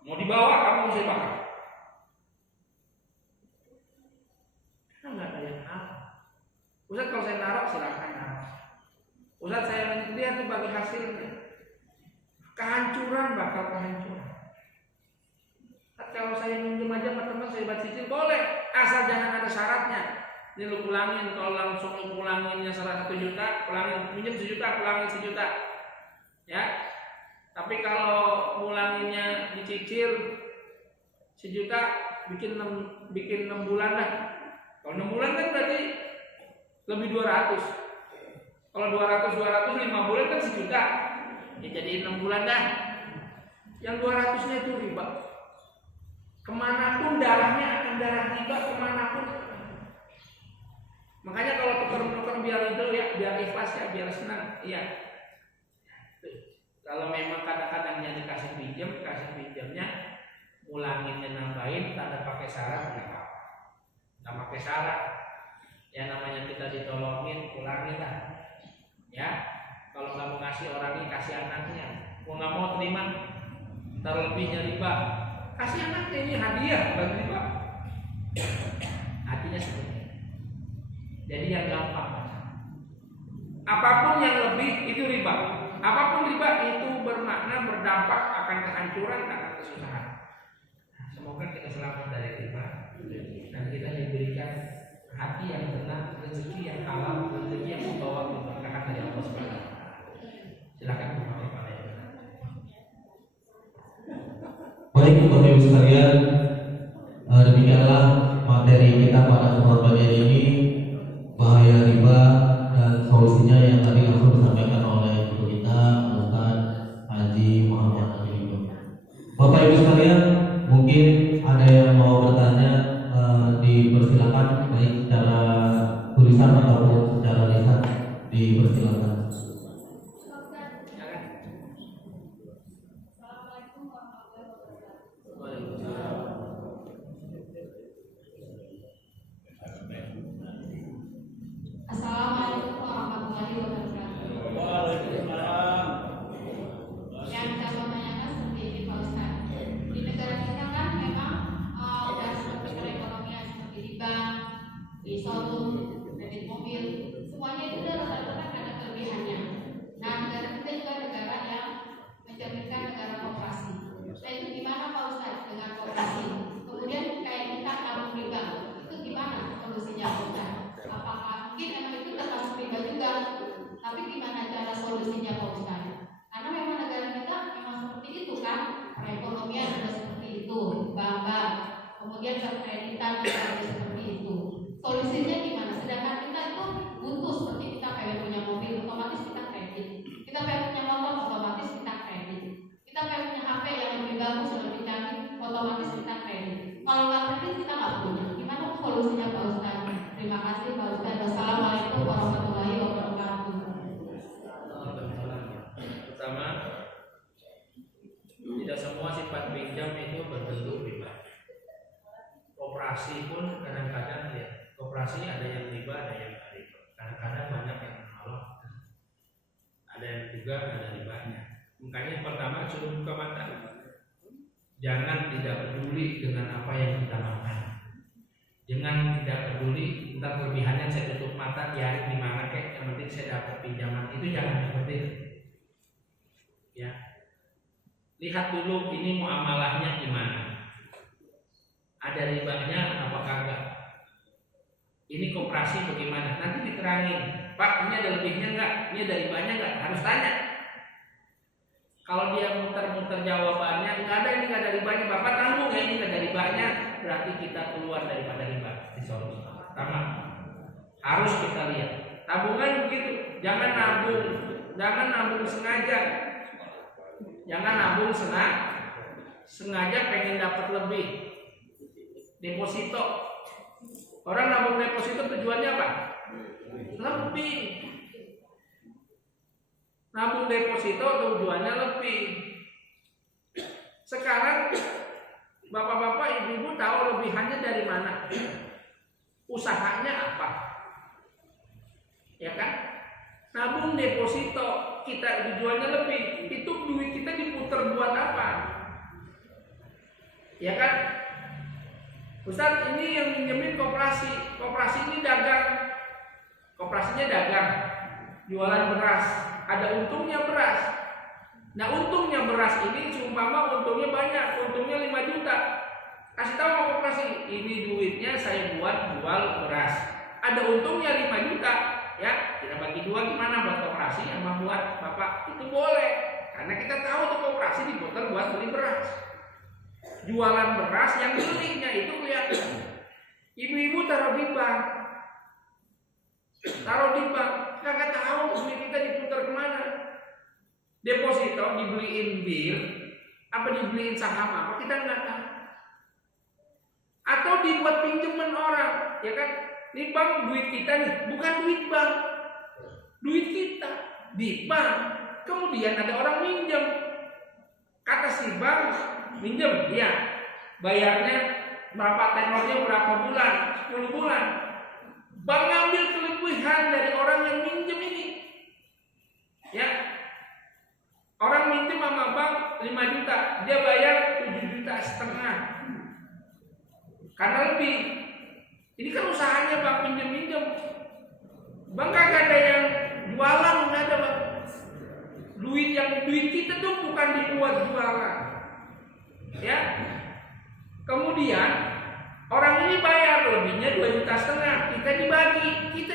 mau dibawa kamu saya bakar. Karena nggak ada yang hal. Ustaz kalau saya naruh silakan naruh. Ustaz saya lihat tuh bagi hasilnya, kehancuran bakal kehancuran. Kalau saya minjem aja sama teman saya buat cicil boleh, asal jangan ada syaratnya. Ini lu pulangin, kalau langsung lu pulanginnya 1 juta, pulangin minjem 1 juta, pulangin 1 juta. Ya. Tapi kalau pulanginnya dicicil 1 juta, bikin 6 bulan dah. Kalau 6 bulan kan berarti lebih 200. Kalau 200 5 bulan kan 1 juta. Ya jadi 6 bulan dah. Yang 200-nya itu riba. Kemanapun darahnya akan darah riba, kemanapun. Makanya kalau tukar-tukar biar itu ya, biar ikhlas ya, biar senang. Iya. Kalau memang kadang-kadangnya dikasih pinjamnya, ulanginnya nambahin, tanda pakai syarat nggak apa-apa. Nggak pakai syarat. Ya namanya kita ditolongin, ulangin lah. Ya. Kalau nggak mau kasih orangnya, kasih anaknya. Kalau nggak mau terima, terlebihnya riba. Kasih anaknya, ini hadiah bukan riba. Artinya seperti itu. Jadi yang gampang. Apapun yang lebih itu riba. Apapun riba itu bermakna berdampak akan kehancuran, akan kesusahan. Semoga kita selamat dari riba dan kita diberikan hati yang tenang, rezeki yang halal, rezeki yang membawa keberkahan dari Allah Subhanahu wa taala. Silakan Bapak. Baik Bapak Ibu sekalian, demikian adalah materi kita pada kesempatan ini, bahaya riba dan solusinya yang tadi langsung disampaikan oleh guru kita Ustaz Haji Muhammad Haji. Bapak Ibu sekalian, mungkin ada yang mau bertanya, dipersilakan baik secara tulisan ataupun secara lisan, dipersilakan. Assalamualaikum warahmatullahi wabarakatuh. Yang saya mau tanyakan seperti ini Pak Ustaz. Di negara kita kan memang udah seperti perekonomian seperti di bank, di showroom, kredit mobil, semuanya itu udah rata-rata ada kelebihannya. Nah, negara kita juga negara yang mencerminkan negara koperasi. Nah, itu gimana Pak Ustaz dengan koperasi? Kemudian kayak kita tabung di bank, itu gimana solusinya Pak Ustaz? Apakah mungkin memang itu termasuk riba juga, tapi gimana cara solusinya Pak Ustaz? Karena memang negara kita memang seperti itu kan, perekonomian sudah seperti itu, bank-bank, kemudian kreditan juga ada seperti itu. Solusinya gimana? Sedangkan kita itu butuh, seperti kita pengen punya mobil, otomatis kita kredit. Kita pengen punya motor, otomatis kita kredit. Kita pengen punya HP yang lebih bagus, yang lebih canggih, otomatis kita kredit. Kalau nggak kredit kita nggak punya. Gimana solusinya Pak Ustaz? Terima kasih Pak Ustaz. Wassalamualaikum warahmatullahi wabarakatuh. Pertama, tidak semua sifat pinjam itu berbentuk riba. Koperasi pun kadang-kadang ya, koperasi ada yang riba, ada yang tidak riba. Kadang-kadang banyak yang menolak, ada yang juga ada ribanya. Makanya yang pertama suruh buka mata. Jangan tidak peduli dengan apa yang kita makan. Jangan tidak peduli tentang kelebihannya, saya tutup mata diarik di mana kek, yang penting saya dapat pinjaman. Itu jangan seperti itu. Ya. Lihat dulu ini muamalahnya gimana. Ada ribanya apa kagak? Ini koperasi bagaimana? Nanti diterangin. Pak, ini ada lebihnya enggak? Ini ada ribanya enggak? Harus tanya. Kalau dia muter-muter jawabannya, enggak ada, ini enggak ada ribanya. Bapak tanggung ya, ini enggak ada ribanya. Berarti kita keluar daripada riba. Disolusi. Pertama, harus kita lihat. Tabungan begitu. Jangan nabung sengaja. Jangan nabung sengaja pengen dapat lebih. Deposito. Orang nabung deposito tujuannya apa? Lebih. Nabung deposito tujuannya lebih. Sekarang bapak-bapak, ibu-ibu tahu lebihannya dari mana? Usahanya apa? Ya kan? Nabung deposito kita tujuannya lebih. Itu duit kita diputar buat apa? Ya kan? Ustaz, ini yang minjemin koperasi. Koperasi ini dagang. Koperasinya dagang. Jualan beras. Ada untungnya beras. Nah, untungnya beras ini seumpama untungnya banyak, untungnya 5 juta. Kasih tahu sama koperasi, ini duitnya saya buat jual beras. Ada untungnya 5 juta, ya. Kita bagi dua gimana buat koperasi sama buat Bapak? Itu boleh. Karena kita tahu tuh koperasi diputar buat beli beras. Jualan beras yang belinya itu kelihatan. Ibu-ibu taruh di bank. Kagak tahu duit kita diputar kemana. Deposito dibeliin bil, apa dibeliin saham apa kita nggak tahu. Atau dibuat pinjaman orang, ya kan? Ini bank duit kita nih, bukan duit bank, duit kita di bank. Kemudian ada orang minjem, kata si bank minjem, ya bayarnya berapa, tenornya berapa bulan, 10 bulan. Bank ngambil kelebihan dari orang yang minjem ini, ya. Orang minjem sama bank 5 juta, dia bayar 7,5 juta karena lebih. Ini kan usahanya bank minjem-minjem. Bank kagak ada yang jualan, nggak ada bang. Duit kita tuh bukan dibuat jualan, ya. Kemudian orang ini bayar lebihnya 2,5 juta, kita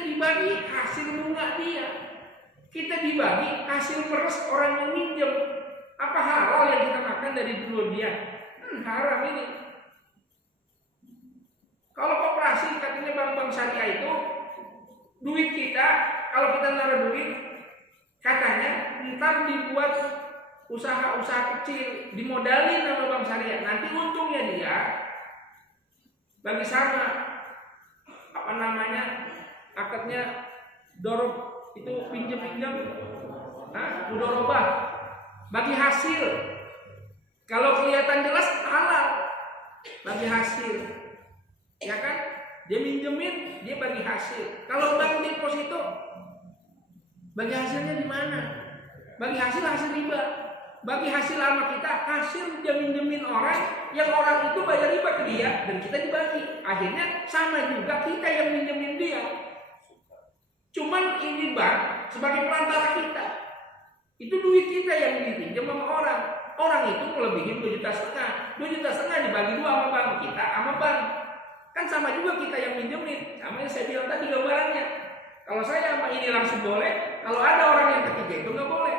dibagi hasil bunga dia. Kita dibagi hasil meres orang yang minjem. Apa halal yang kita makan dari dulu dia? Haram ini. bank syariah itu duit kita, kalau kita naruh duit, katanya ntar dibuat usaha-usaha kecil, dimodalin sama bank syariah. Nanti untungnya dia bagi sama akadnya dorob itu pinjam, mudorobah bagi hasil. Kalau kelihatan jelas halal bagi hasil, ya kan? Dia minjemin, dia bagi hasil. Kalau bank deposito, bagi hasilnya di mana? Bagi hasil riba. Bagi hasil sama kita, hasil dia minjemin orang, yang orang itu bayar riba ke dia dan kita dibagi. Akhirnya sama juga kita yang minjemin dia. Cuman ini bank sebagai perantara kita. Itu duit kita yang dipinjam sama orang. Orang itu melebihi 2,5 juta. 2,5 juta dibagi 2 sama bank kita, sama bank. Kan sama juga kita yang minjemin. Sama yang saya bilang tadi gambarannya. Kalau saya sama ini langsung boleh, kalau ada orang yang ketiga itu nggak boleh.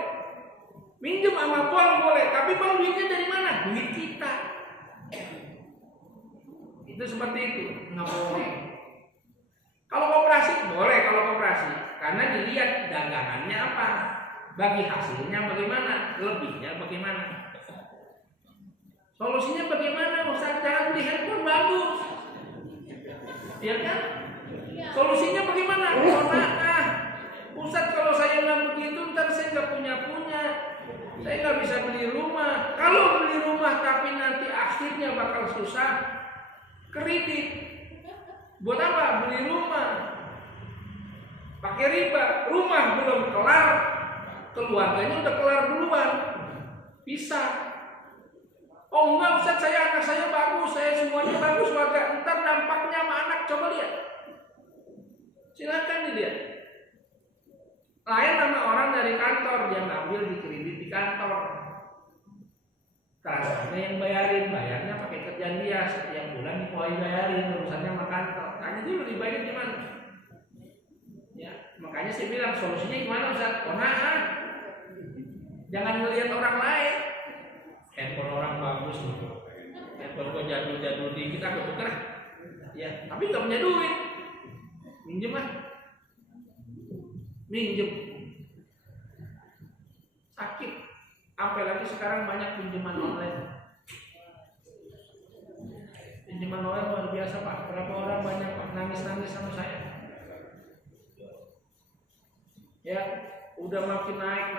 Minjem sama bank boleh, tapi bank duitnya dari mana? Duit kita. Itu seperti itu, nggak boleh. Kalau koperasi boleh, kalau koperasi, karena dilihat dagangannya apa, bagi hasilnya bagaimana, lebihnya bagaimana. Solusinya bagaimana? Ustaz, jangan beli handphone bagus, ya kan? Solusinya bagaimana? Ustaz, kalau saya nggak begitu, ntar saya nggak punya. Saya nggak bisa beli rumah. Kalau beli rumah tapi nanti akhirnya bakal susah, kredit. Buat apa beli rumah? Pakai riba. Rumah belum kelar, keluarganya udah kelar duluan. Bisa. Oh enggak Ustaz, anak saya bagus, saya semuanya bagus warga. Ntar dampaknya sama anak, coba lihat. Silakan dilihat. Lain sama orang dari kantor, dia ngambil di kredit di kantor. Transaksinya yang bayarnya pakai kerjaan dia, setiap bulan dikuai bayarin, urusannya sama kantor. Tanya dulu dibayar gimana? Ya, makanya saya bilang solusinya gimana Ustaz? Kona'ah. Jangan melihat orang lain. Handphone orang bagus loh. Handphone gua jadul-jadul dikit aku tuker. Ya, tapi nggak punya duit. Minjem ah. Minjem. Sakit. Apalagi sekarang banyak pinjaman online. Pinjaman online luar biasa Pak. Berapa orang banyak Pak nangis-nangis sama saya. Ya, udah makin naik.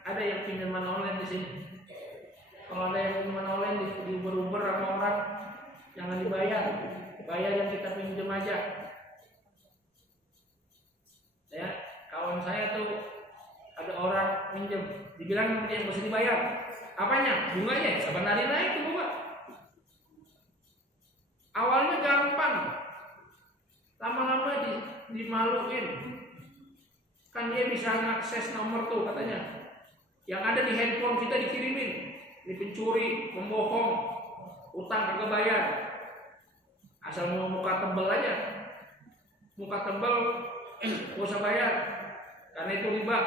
Ada yang pinjaman online di sini. Kalau ada yang pinjaman online di Uber sama orang, jangan dibayar. Bayar yang kita pinjam aja. Ya, kawan saya tuh ada orang minjem, dibilang dia mesti dibayar. Apanya? Bunganya. Saban hari naik tuh bunga. Awalnya gampang, lama-lama dimaluin. Kan dia bisa ngakses nomor tuh katanya. Yang ada di handphone kita dikirimin. Ini pencuri, pembohong, utang kagak bayar. Asal mau muka tebel aja. Muka tebel, gak usah bayar. Karena itu riba.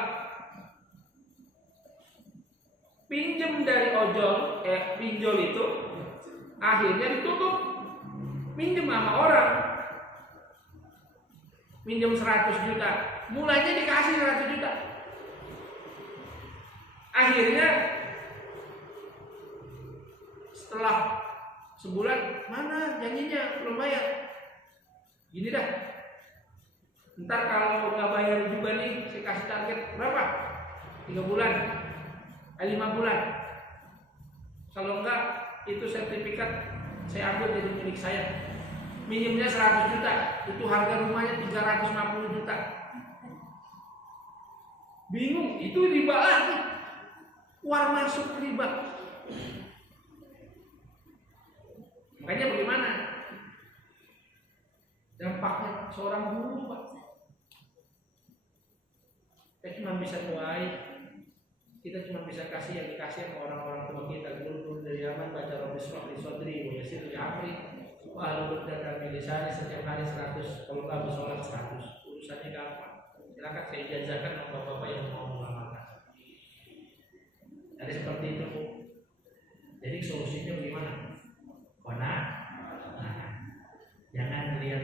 Pinjem dari pinjol itu akhirnya ditutup. Minjem sama orang. Minjem 100 juta. Mulanya dikasih 100 juta. Akhirnya setelah sebulan, mana janjinya belum bayar. Gini dah. Ntar kalau nggak bayar juga nih, saya kasih target berapa? 3 bulan, 5 bulan. Kalau enggak, itu sertifikat saya ambil jadi milik saya. Minimnya 100 juta, itu harga rumahnya 350 juta. Bingung, itu riba lagi. Keluar masuk riba. Makanya bagaimana? Dampaknya seorang guru Pak. Kita cuma bisa doain. Kita cuma bisa kasih yang dikasih sama orang-orang tua kita. Guru dari zaman baca Rabbi Shrah li Sadri wa Yassir li Amri wa ahlul dan milisani setiap hari 100. Kalau kamu sholat 100, urusannya gampang. Silakan saya ijazahkan sama bapak-bapak yang mau mengamalkan. Jadi seperti itu Bu. Jadi solusinya bagaimana? Nah, jangan lihat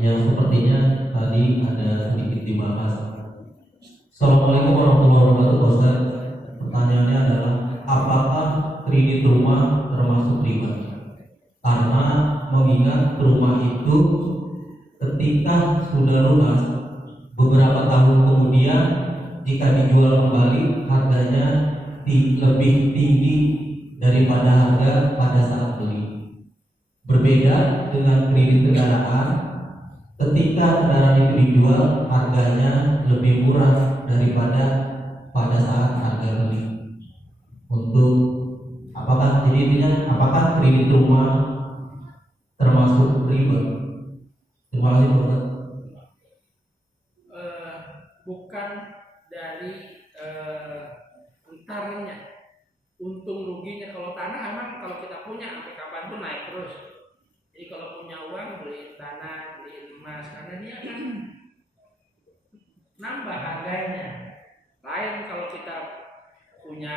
yang sepertinya tadi ada sedikit dibahas. Assalamualaikum warahmatullahi wabarakatuh, Ustaz. Pertanyaannya adalah, apakah kredit rumah termasuk riba? Karena mengingat rumah itu ketika sudah lunas beberapa tahun kemudian jika dijual kembali harganya lebih tinggi daripada harga pada saat beli. Berbeda dengan kredit kendaraan, ketika kendaraan itu dijual harganya lebih murah daripada pada saat harga beli. Untuk apakah jadi intinya apakah kredit rumah termasuk riba? Terima kasih, Ustaz. Bukan dari entarnya, untung ruginya. Kalau tanah emang kalau kita punya sampai kapan pun naik terus. Jadi kalau punya uang beli tanah, beli emas, karena dia akan nambah harganya. Lain kalau kita punya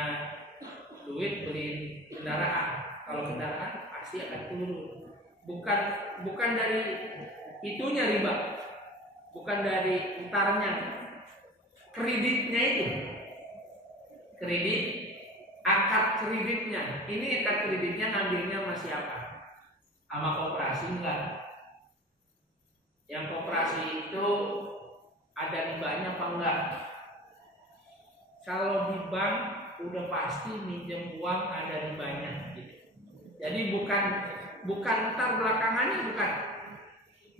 duit beli kendaraan, kalau kendaraan pasti akan turun. Bukan dari itunya riba, bukan dari entarnya, kreditnya itu, kredit, akad kreditnya. Ini akad kreditnya ngambilnya sama siapa? Sama koperasi enggak? Yang koperasi itu ada ribanya apa enggak? Kalau di bank udah pasti minjem uang ada ribanya gitu. Jadi bukan ntar belakangannya,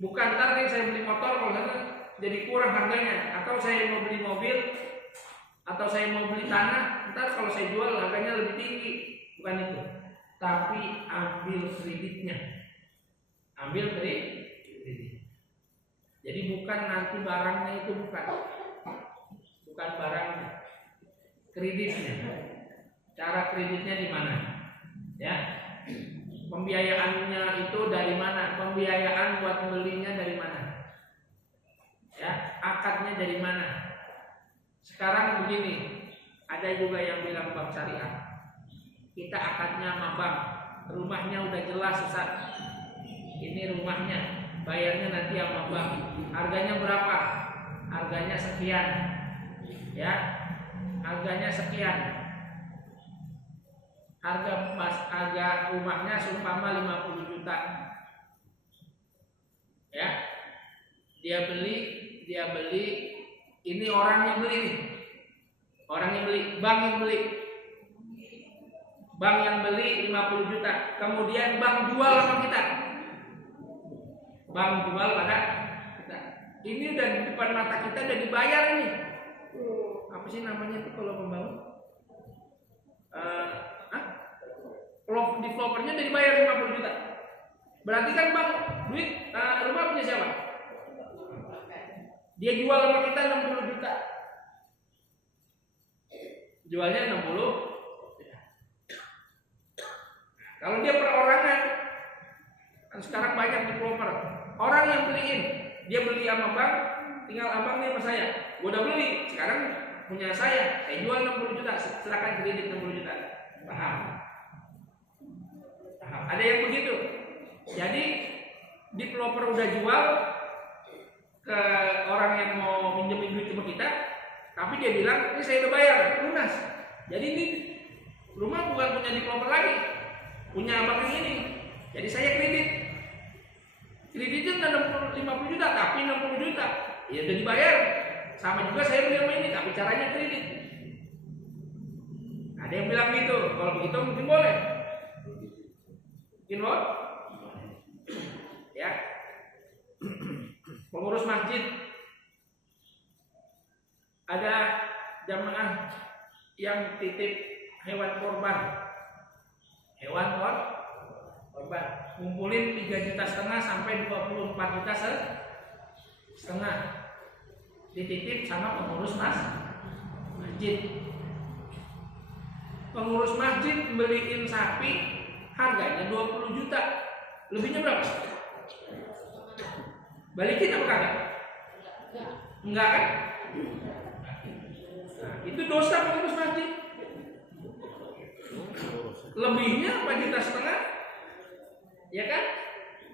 bukan ntar nih saya beli motor kalau jadi kurang harganya, atau saya mau beli mobil, atau saya mau beli tanah, ntar kalau saya jual harganya lebih tinggi. Bukan itu, tapi ambil kreditnya, ambil kredit. Jadi bukan nanti barangnya itu, bukan barangnya, kreditnya. Cara kreditnya di mana? Ya, pembiayaannya itu dari mana? Pembiayaan buat belinya dari mana? Ya, akadnya dari mana? Sekarang begini, ada juga yang bilang bank syariah, kita akadnya sama bank, rumahnya udah jelas Ustaz, ini rumahnya, bayarnya nanti sama bank, harganya berapa? Harganya sekian, ya, harganya sekian. Harga rumahnya seumpama 50 juta, ya, dia beli, ini orang yang beli nih, bank yang beli 50 juta, kemudian bank jual sama kita, bank jual pada kita, ini udah di depan mata kita, udah dibayar ini. Apa sih namanya itu kalau membangun? Developernya udah dibayar 50 juta. Berarti kan bang, duit rumah punya siapa? Dia jual sama kita 60 juta. Jualnya 60 juta. Kalau dia perorangan, kan sekarang banyak developer, orang yang beliin, dia beli sama bank, tinggal abang nih sama saya, gua udah beli, sekarang punya saya jual 60 juta, silakan kredit 60 juta. Paham? Ada yang begitu. Jadi developer udah jual ke orang yang mau minjemin duit sama kita, tapi dia bilang ini saya udah bayar lunas. Jadi ini rumah bukan punya developer lagi, punya abang ini. Jadi saya kredit. Kreditnya nggak 50 juta, tapi 60 juta. Ya udah dibayar. Sama juga saya beli sama ini, tapi caranya kredit. Ada yang bilang gitu. Kalau begitu mungkin boleh. Mungkin boleh. Ya. Pengurus masjid, ada jamaah yang titip hewan korban, ngumpulin 3,5 juta sampai 24 juta setengah, dititip sama pengurus masjid. Pengurus masjid beliin sapi harganya 20 juta, lebihnya berapa? Balikin apa kagak? Enggak kan? Nah, itu dosa pengurus masjid. Lebihnya 4,5 juta, ya kan?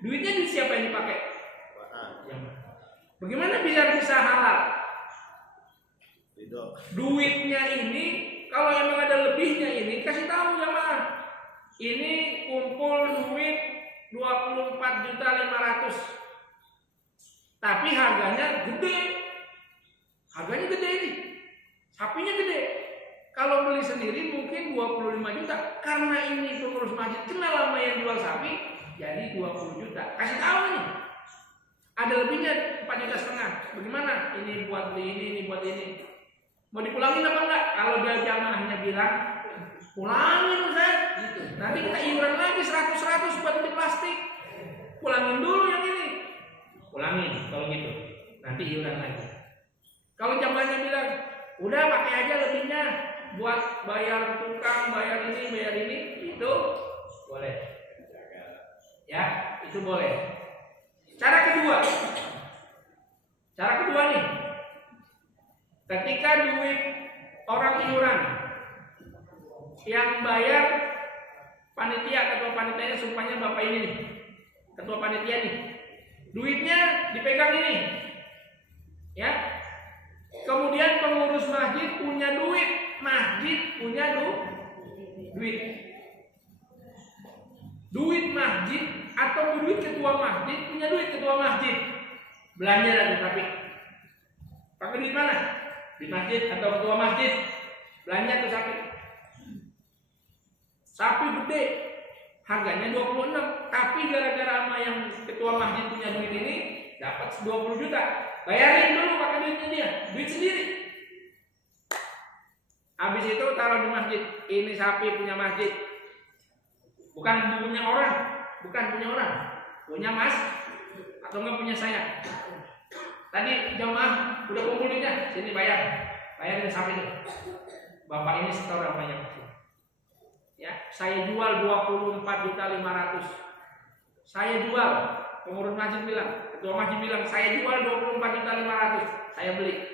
Duitnya di siapa yang dipakai? Yang Bagaimana bisa halal? Duitnya ini kalau emang ada lebihnya ini kasih tahu jamaah. Ini kumpul duit 24.500.000. Tapi harganya gede. Harganya gede ini. Sapinya gede. Kalau beli sendiri mungkin 25 juta. Karena ini pengurus masjid kenal sama yang jual sapi, jadi 20 juta. Kasih tahu nih. Ada lebihnya 4,5 juta. Bagaimana? Ini buat beli ini buat ini. Mau dipulangin apa enggak? Kalau dia jamaahnya bilang pulangin Ustaz, gitu. Nanti kita iuran lagi 100 buat beli plastik. Pulangin dulu yang ini. Pulangin kalau gitu. Nanti iuran lagi. Kalau jamaahnya bilang udah pakai aja lebihnya buat bayar tukang, bayar ini, itu boleh. Ya, itu boleh. Cara kedua nih, ketika duit orang iuran yang bayar panitia, ketua panitianya sumpahnya bapak ini nih, ketua panitia nih, duitnya dipegang ini, ya. Kemudian pengurus masjid punya duit, duit masjid atau duit ketua masjid, punya duit ketua masjid, belanja lagi tapi pakai duit mana? Di masjid atau ketua masjid belanja tuh sapi gede, harganya 26, tapi gara-gara sama yang ketua masjid punya duit ini dapat 20 juta, bayarin dulu pakai duitnya dia, duit sendiri. Habis itu taruh di masjid, ini sapi punya masjid, bukan punya orang, punya mas atau enggak punya saya. Tadi jamaah udah kumpul duitnya, sini bayarin sapi itu. Bapak ini setor banyak. Ya, saya jual 24.500.000. Saya jual, pengurus masjid bilang, ketua masjid bilang, saya jual 24.500.000. Saya beli.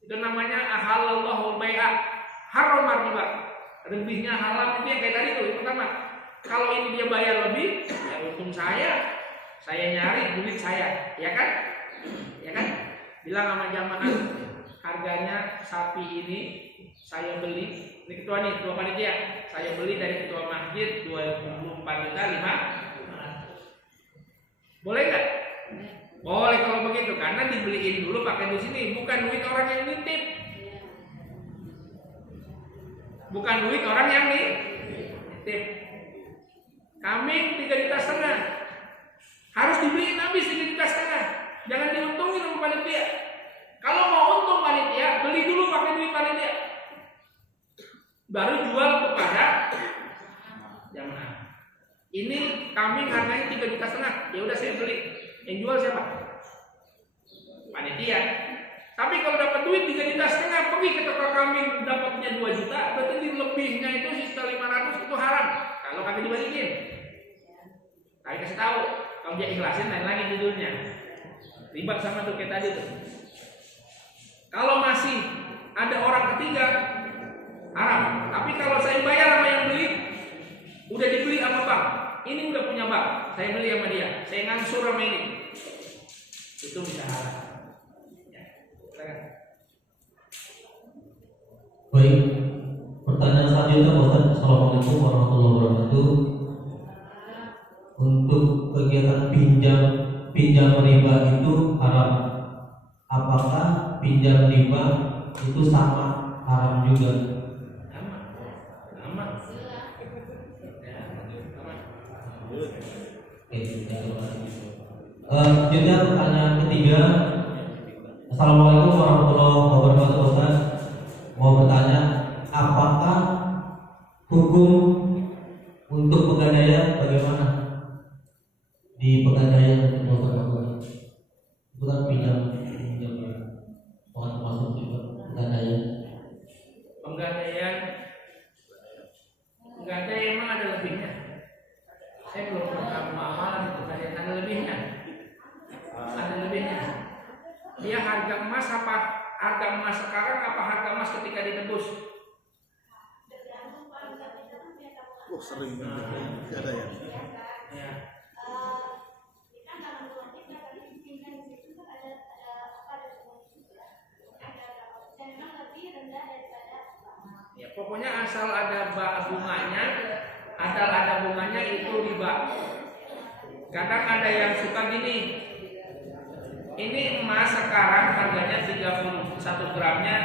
Itu namanya ahalallahu bai'a, haram riba. Lebihnya halal itu yang kayak tadi tuh, yang pertama. Kalau ini dia bayar lebih, ya untung saya nyari duit saya, ya kan? Bilang sama jamaah, harganya sapi ini saya beli, ini ketua panitia, saya beli dari ketua masjid 24.500.000. Boleh nggak? Boleh kalau begitu, karena dibeliin dulu pakai duit sini, bukan duit orang yang nitip, Kambing 3,5 juta, harus dibeliin habis 3,5 juta, jangan diuntungin sama panitia. Kalau mau untung panitia, beli dulu pakai duit panitia, baru jual kepada jamaah. Ini kambing harganya 3,5 juta, ya udah saya beli. Yang jual siapa? Panitia. Tapi kalau dapat duit 3,5 juta, pergi ke toko kambing dapatnya 2 juta, berarti lebihnya itu sisa 500 itu haram. Kalau kagak dibalikin, kami kasih tahu, kalau dia ikhlasin lain lagi judulnya. Ribet sama tuh kayak tadi tuh. Kalau masih ada orang ketiga, haram. Tapi kalau saya bayar sama yang beli, udah dibeli sama bank, ini udah punya bank, saya beli sama dia, saya ngansur sama ini, itu bisa haram. Ya, silakan. Baik, pertanyaan selanjutnya Ustaz. Assalamualaikum warahmatullahi wabarakatuh. Untuk kegiatan pinjam riba itu haram. Apakah pinjam riba itu sama haram juga? Aman. Selanjutnya pertanyaan ketiga. Assalamualaikum warahmatullahi wabarakatuh Ustaz. Mau bertanya, apakah hukum untuk pegadaian bagaimana? Di pegadaian itu kan pinjam masuk juga pegadaian. Pegadaian emang ada lebihnya. Saya belum pernah amalan itu pegadaian ada lebihnya. Dia harga emas apa? Harga emas sekarang apa harga emas ketika ditebus? Sering ada ya. Pokoknya asal ada bunganya, itu riba. Kadang ada yang suka gini. Ini emas sekarang harganya 30, 1 gramnya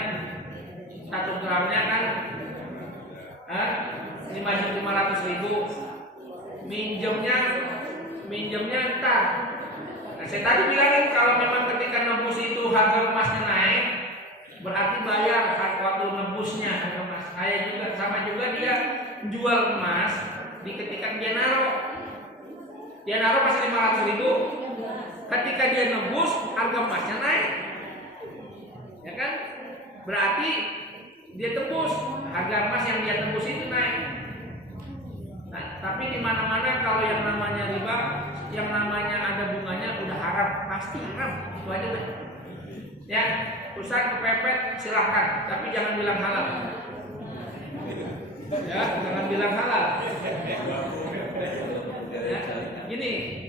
kan 5.500.000. Minjemnya entar. Nah, saya tadi bilangin kalau memang ketika nebus itu harga emasnya naik, berarti bayar waktu nebusnya harga emas. Saya juga sama juga dia jual emas di ketika dia naruh masih 500.000. Ketika dia nebus harga emasnya naik, ya kan? Berarti dia tebus harga emas yang dia tebus itu naik. Nah, tapi di mana-mana kalau yang namanya riba, yang namanya ada bunganya udah haram, pasti haram. Itu aja deh. Ya, Ustaz kepepet silahkan, tapi jangan bilang halal. Ya, jangan bilang halal. Ya, gini.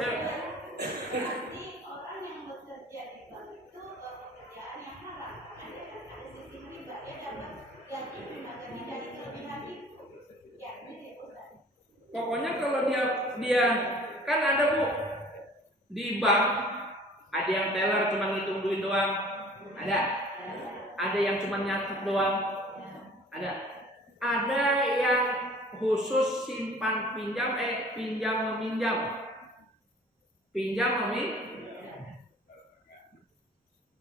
Berarti orang yang bekerja di bank itu pekerjaan yang haram. Karena kan ada sistem riba, dia dapat gaji prima gaji dari kelebihan itu. Ya, ini Ustaz. Pokoknya kalau dia kan ada Bu di bank, ada yang teller cuma ngitung duit doang, ada yang cuma nyatet doang, ada yang khusus simpan pinjam meminjam.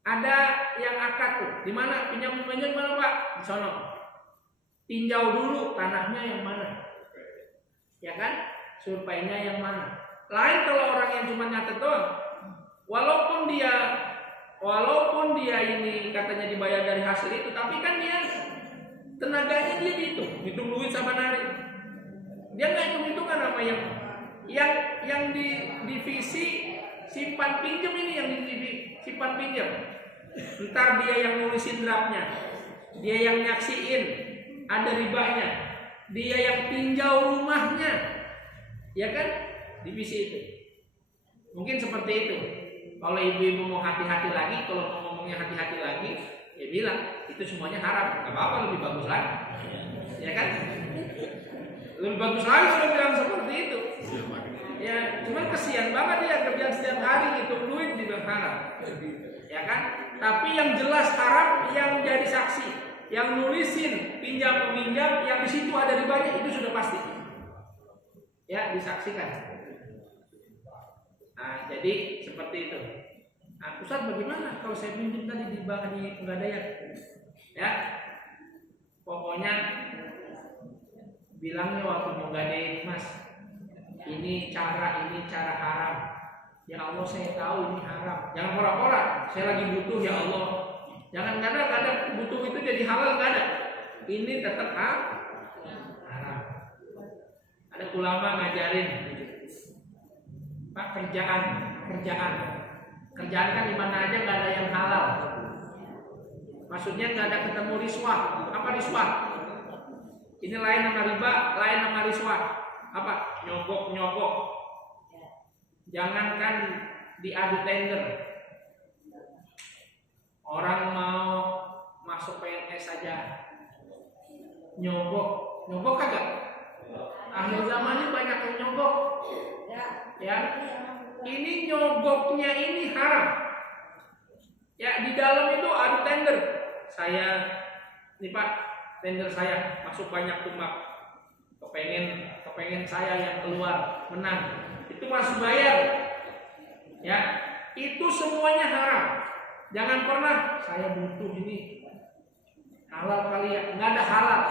Ada yang akad tuh. Di mana pinjam meminjam mana Pak? Di sono. Tinjau dulu tanahnya yang mana. Ya kan? Surveinya yang mana. Lain kalau orang yang cuma nyatet doang. Walaupun dia ini katanya dibayar dari hasil itu, tapi kan dia tenaganya dia hitung duit sama narik. Dia nggak hitung-hitungan apa yang di divisi simpan pinjam ini, yang di simpan pinjam. Ntar dia yang nulisin draftnya, dia yang nyaksiin ada ribanya, dia yang tinjau rumahnya, ya kan? Divisi itu. Mungkin seperti itu. Kalau ibu-ibu mau hati-hati lagi, kalau mau ngomongnya hati-hati lagi, ya bilang itu semuanya haram. Gak apa-apa, lebih bagus lagi, ya kan? Lebih bagus lagi kalau bilang seperti itu. Ya, cuman kesian banget ya kerja setiap hari ngitung duit dibilang haram. Ya kan? Tapi yang jelas haram yang jadi saksi, yang nulisin pinjam meminjam, yang di situ ada ribanya itu sudah pasti. Ya, disaksikan. Nah, jadi seperti itu. Nah, Ustaz bagaimana kalau saya pinjam tadi di bank di Pegadaian? Ya, pokoknya bilangnya waktu mau gadain Mas, ini cara haram. Ya Allah saya tahu ini haram. Jangan pura-pura, saya lagi butuh ya Allah. Jangan kadang butuh itu jadi halal, nggak ada. Ini tetap haram. Ada ulama ngajarin, Pak, kerjaan kan di mana aja nggak ada yang halal. Maksudnya nggak ada ketemu riswah. Apa riswah? Ini lain sama riba, lain sama riswah. Apa? Nyogok. Jangankan diadu tender. Orang mau masuk PNS saja nyogok kagak? Akhir zaman ini banyak yang nyogok. Ya. Ini nyogoknya ini haram. Ya, di dalam itu adu tender. Saya nih Pak, tender saya masuk banyak tumbak. Kepengen saya yang keluar menang. Itu masuk bayar. Ya, itu semuanya haram. Jangan pernah saya butuh ini halal kali ya. Nggak ada halal.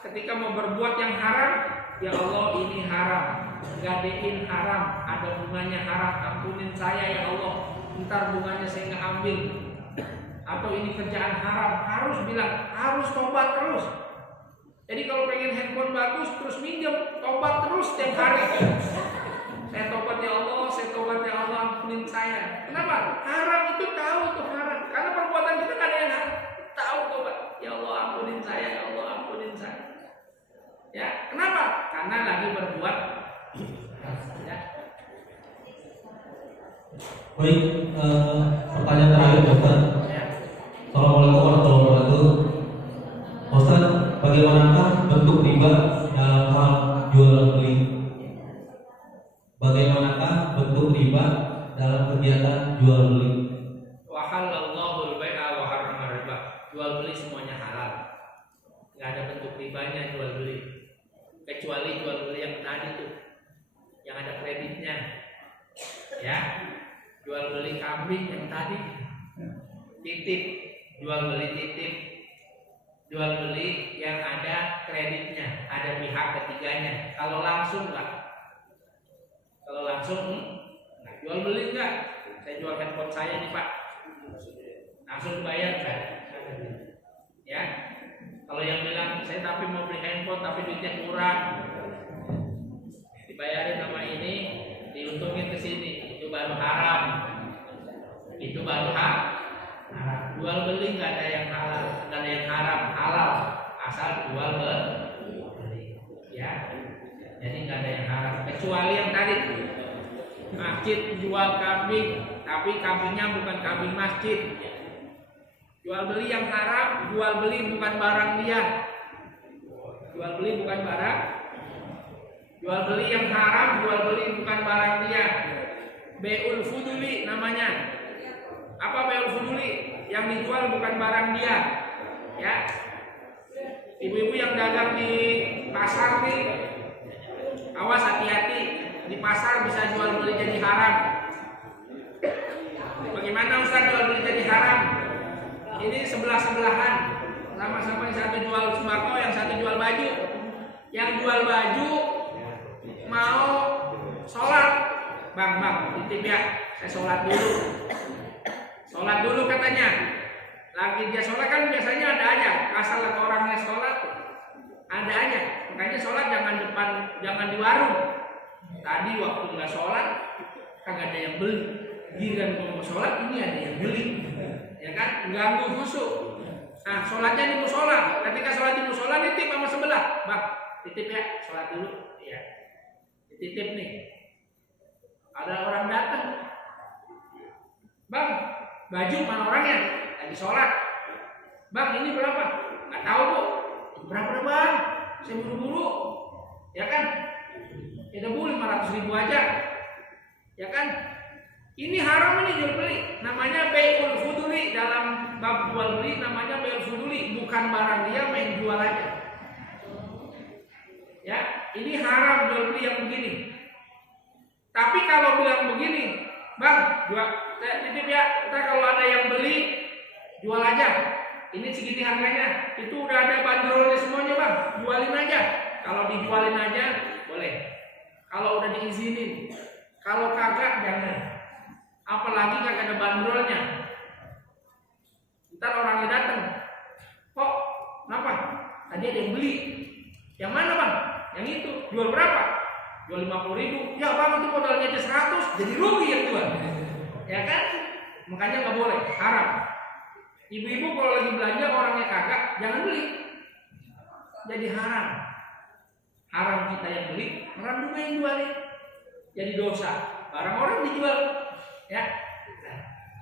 Ketika mau berbuat yang haram, ya Allah ini haram. Gadein haram, ada bunganya haram. Ampunin saya ya Allah. Ntar bunganya saya nggak ambil. Atau ini kerjaan haram, harus bilang, harus tobat terus. Jadi kalau pengen handphone bagus terus minjem, tobat terus setiap hari. Saya tobat ya Allah, ampunin saya. Kenapa? Haram itu tahu itu haram. Karena perbuatan kita kan ada yang haram. Tahu tobat. Ya Allah ampunin saya, ya Allah ampunin saya. Ya, kenapa? Karena lagi berbuat. Ya. Baik, pertanyaan terakhir Dokter. Assalamualaikum warahmatullahi wabarakatuh. riba dalam hal jual beli. Bagaimanakah bentuk riba dalam kegiatan jual beli? Wa halallahu al-bai'a wa harrama riba. Jual beli semuanya halal. Enggak ada bentuk ribanya jual beli. Kecuali jual beli yang tadi tuh, yang ada kreditnya. Ya. Jual beli kambing yang tadi. Titip, jual beli titip. Jual beli yang ada kreditnya, ada pihak ketiganya. Kalau langsung enggak. Kalau langsung nah, jual beli enggak? Saya jual handphone saya nih Pak. Langsung bayar kan? Ya. Kalau yang bilang saya tapi mau beli handphone tapi duitnya kurang, dibayarin sama ini, diuntungin ke sini, itu baru haram. Itu baru haram. Jual beli nggak ada yang halal, nggak ada yang haram, halal asal jual beli. Ya. Jadi nggak ada yang haram. Kecuali yang tadi masjid jual kambing, tapi kambingnya bukan kambing masjid. Jual beli yang haram, jual beli bukan barang dia. Jual beli bukan barang. Jual beli yang haram, jual beli bukan barang dia. Beul fuduli namanya. Apa beul fuduli? Yang dijual bukan barang dia. Ya. Ibu-ibu yang dagang di pasar nih, awas hati-hati. Di pasar bisa jual beli jadi haram. Bagaimana Ustaz jual beli jadi haram? Ini sebelah-sebelahan, sama-sama yang satu jual sembako, yang satu jual baju. Yang jual baju mau sholat, bang, titip ya, saya sholat dulu. Sholat dulu katanya. Lagi dia sholat kan biasanya ada aja, asal orangnya sholat, ada aja. Makanya sholat jangan di warung. Tadi waktu nggak sholat, kagak ada yang beli. Giliran mau sholat, ini ada yang beli. Ya kan, ganggu khusyuk. Nah, sholatnya di musola. Ketika sholat di musola, nitip sama sebelah. Bang, titip ya, sholat dulu. Ya, titip nih. Ada orang datang. Bang, baju mana orangnya? Lagi sholat. Bang, ini berapa? Nggak tahu bu. Berapa bang? Saya buru-buru. Ya kan? Kita boleh 500.000 aja. Ya kan? Ini haram ini jual beli. Namanya bai'ul fuduli, dalam bab jual beli namanya bai'ul fuduli, bukan barang dia main jual aja. Ya, ini haram jual beli yang begini. Tapi kalau bilang begini, bang, titip ya, kita kalau ada yang beli jual aja. Ini segini harganya. Itu udah ada bandrolnya semuanya bang, jualin aja. Kalau dijualin aja boleh. Kalau udah diizinin. Kalau kagak jangan. Apalagi kagak ada bandrolnya. Ntar orangnya datang. Kok? Kenapa? Tadi ada yang beli. Yang mana bang? Yang itu. Jual berapa? Jual 50.000. Ya bang, itu modalnya aja 100. Jadi rugi yang jual. Ya kan? Makanya nggak boleh. Haram. Ibu-ibu kalau lagi belanja orangnya kagak, jangan beli. Jadi haram. Haram kita yang beli, haram juga yang jualin. Jadi dosa. Barang orang dijual. Ya,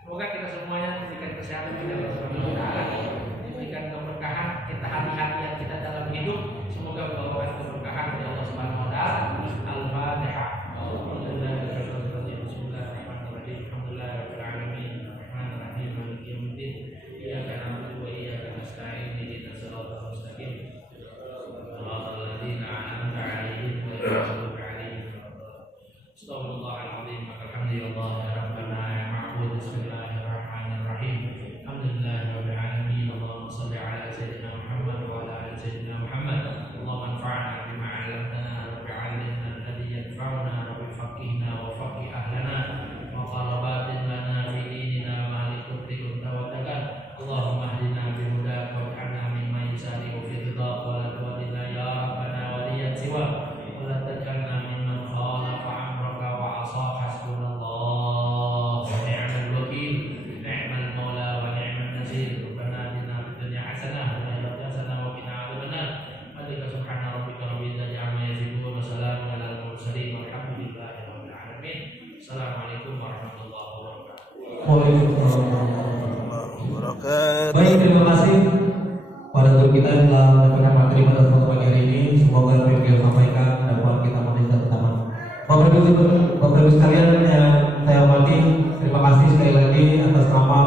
semoga kita semuanya diberikan kesehatan dari Allah Subhanahu wa Ta'ala, diberikan keberkahan, kita hati-hatian kita dalam hidup, semoga membawa keberkahan dari Allah Subhanahu wa Ta'ala. Al-Fatihah. Bismillahirrahmanirrahim. Alhamdulillahirabbil alamin. Arrahmanirrahim. Maliki yaumiddin. Iyyaka na'budu wa iyyaka nasta'in. Ihdinas siratal mustaqim. Shiratal ladzina an'amta 'alaihim ghairil maghdubi 'alaihim waladdallin. Astagfirullahaladzim. Alhamdulillah ya Rabbana ya Ma'bud. Bismillahirrahmanirrahim. Alhamdulillahirabbil alamin. Allahumma shalli ala sayyidina Muhammad wa ala ali sayyidina Muhammad. Allahumma anfa'na bima 'allamtana wa 'allimna alladhi yanfa'una wa faqihna wa faqih ahlana wa qarabatin lana fi dinina malikut tilunta wa tagal. Allahumma hdina bihudaka wa hana mimma yusari'u fi ridhaka wa la tuwadina ya Rabbana waliyan siwa wa la tajalna mimman khalafa amraka wa asa. Hasbunallah wa ni'mal wakil, ni'mal maula wa ni'mal nasir. Rabbana atina fid dunya hasanah wa fil akhirati hasanah wa qina adzabannar. Subhana rabbika rabbil izzati amma yasifun wa salamun alal mursalin walhamdulillahi rabbil alamin. Assalamualaikum warahmatullahi wabarakatuh. Waalaikumsalam warahmatullahi wabarakatuh. Wabarakatuh. Baik, terima kasih pada Ibu kita yang telah menyampaikan materi pada foto pagi hari ini. Semoga apa yang beliau sampaikan dapat kita menista bersama. Bapak Ibu sekalian yang saya hormati, terima kasih sekali lagi atas nama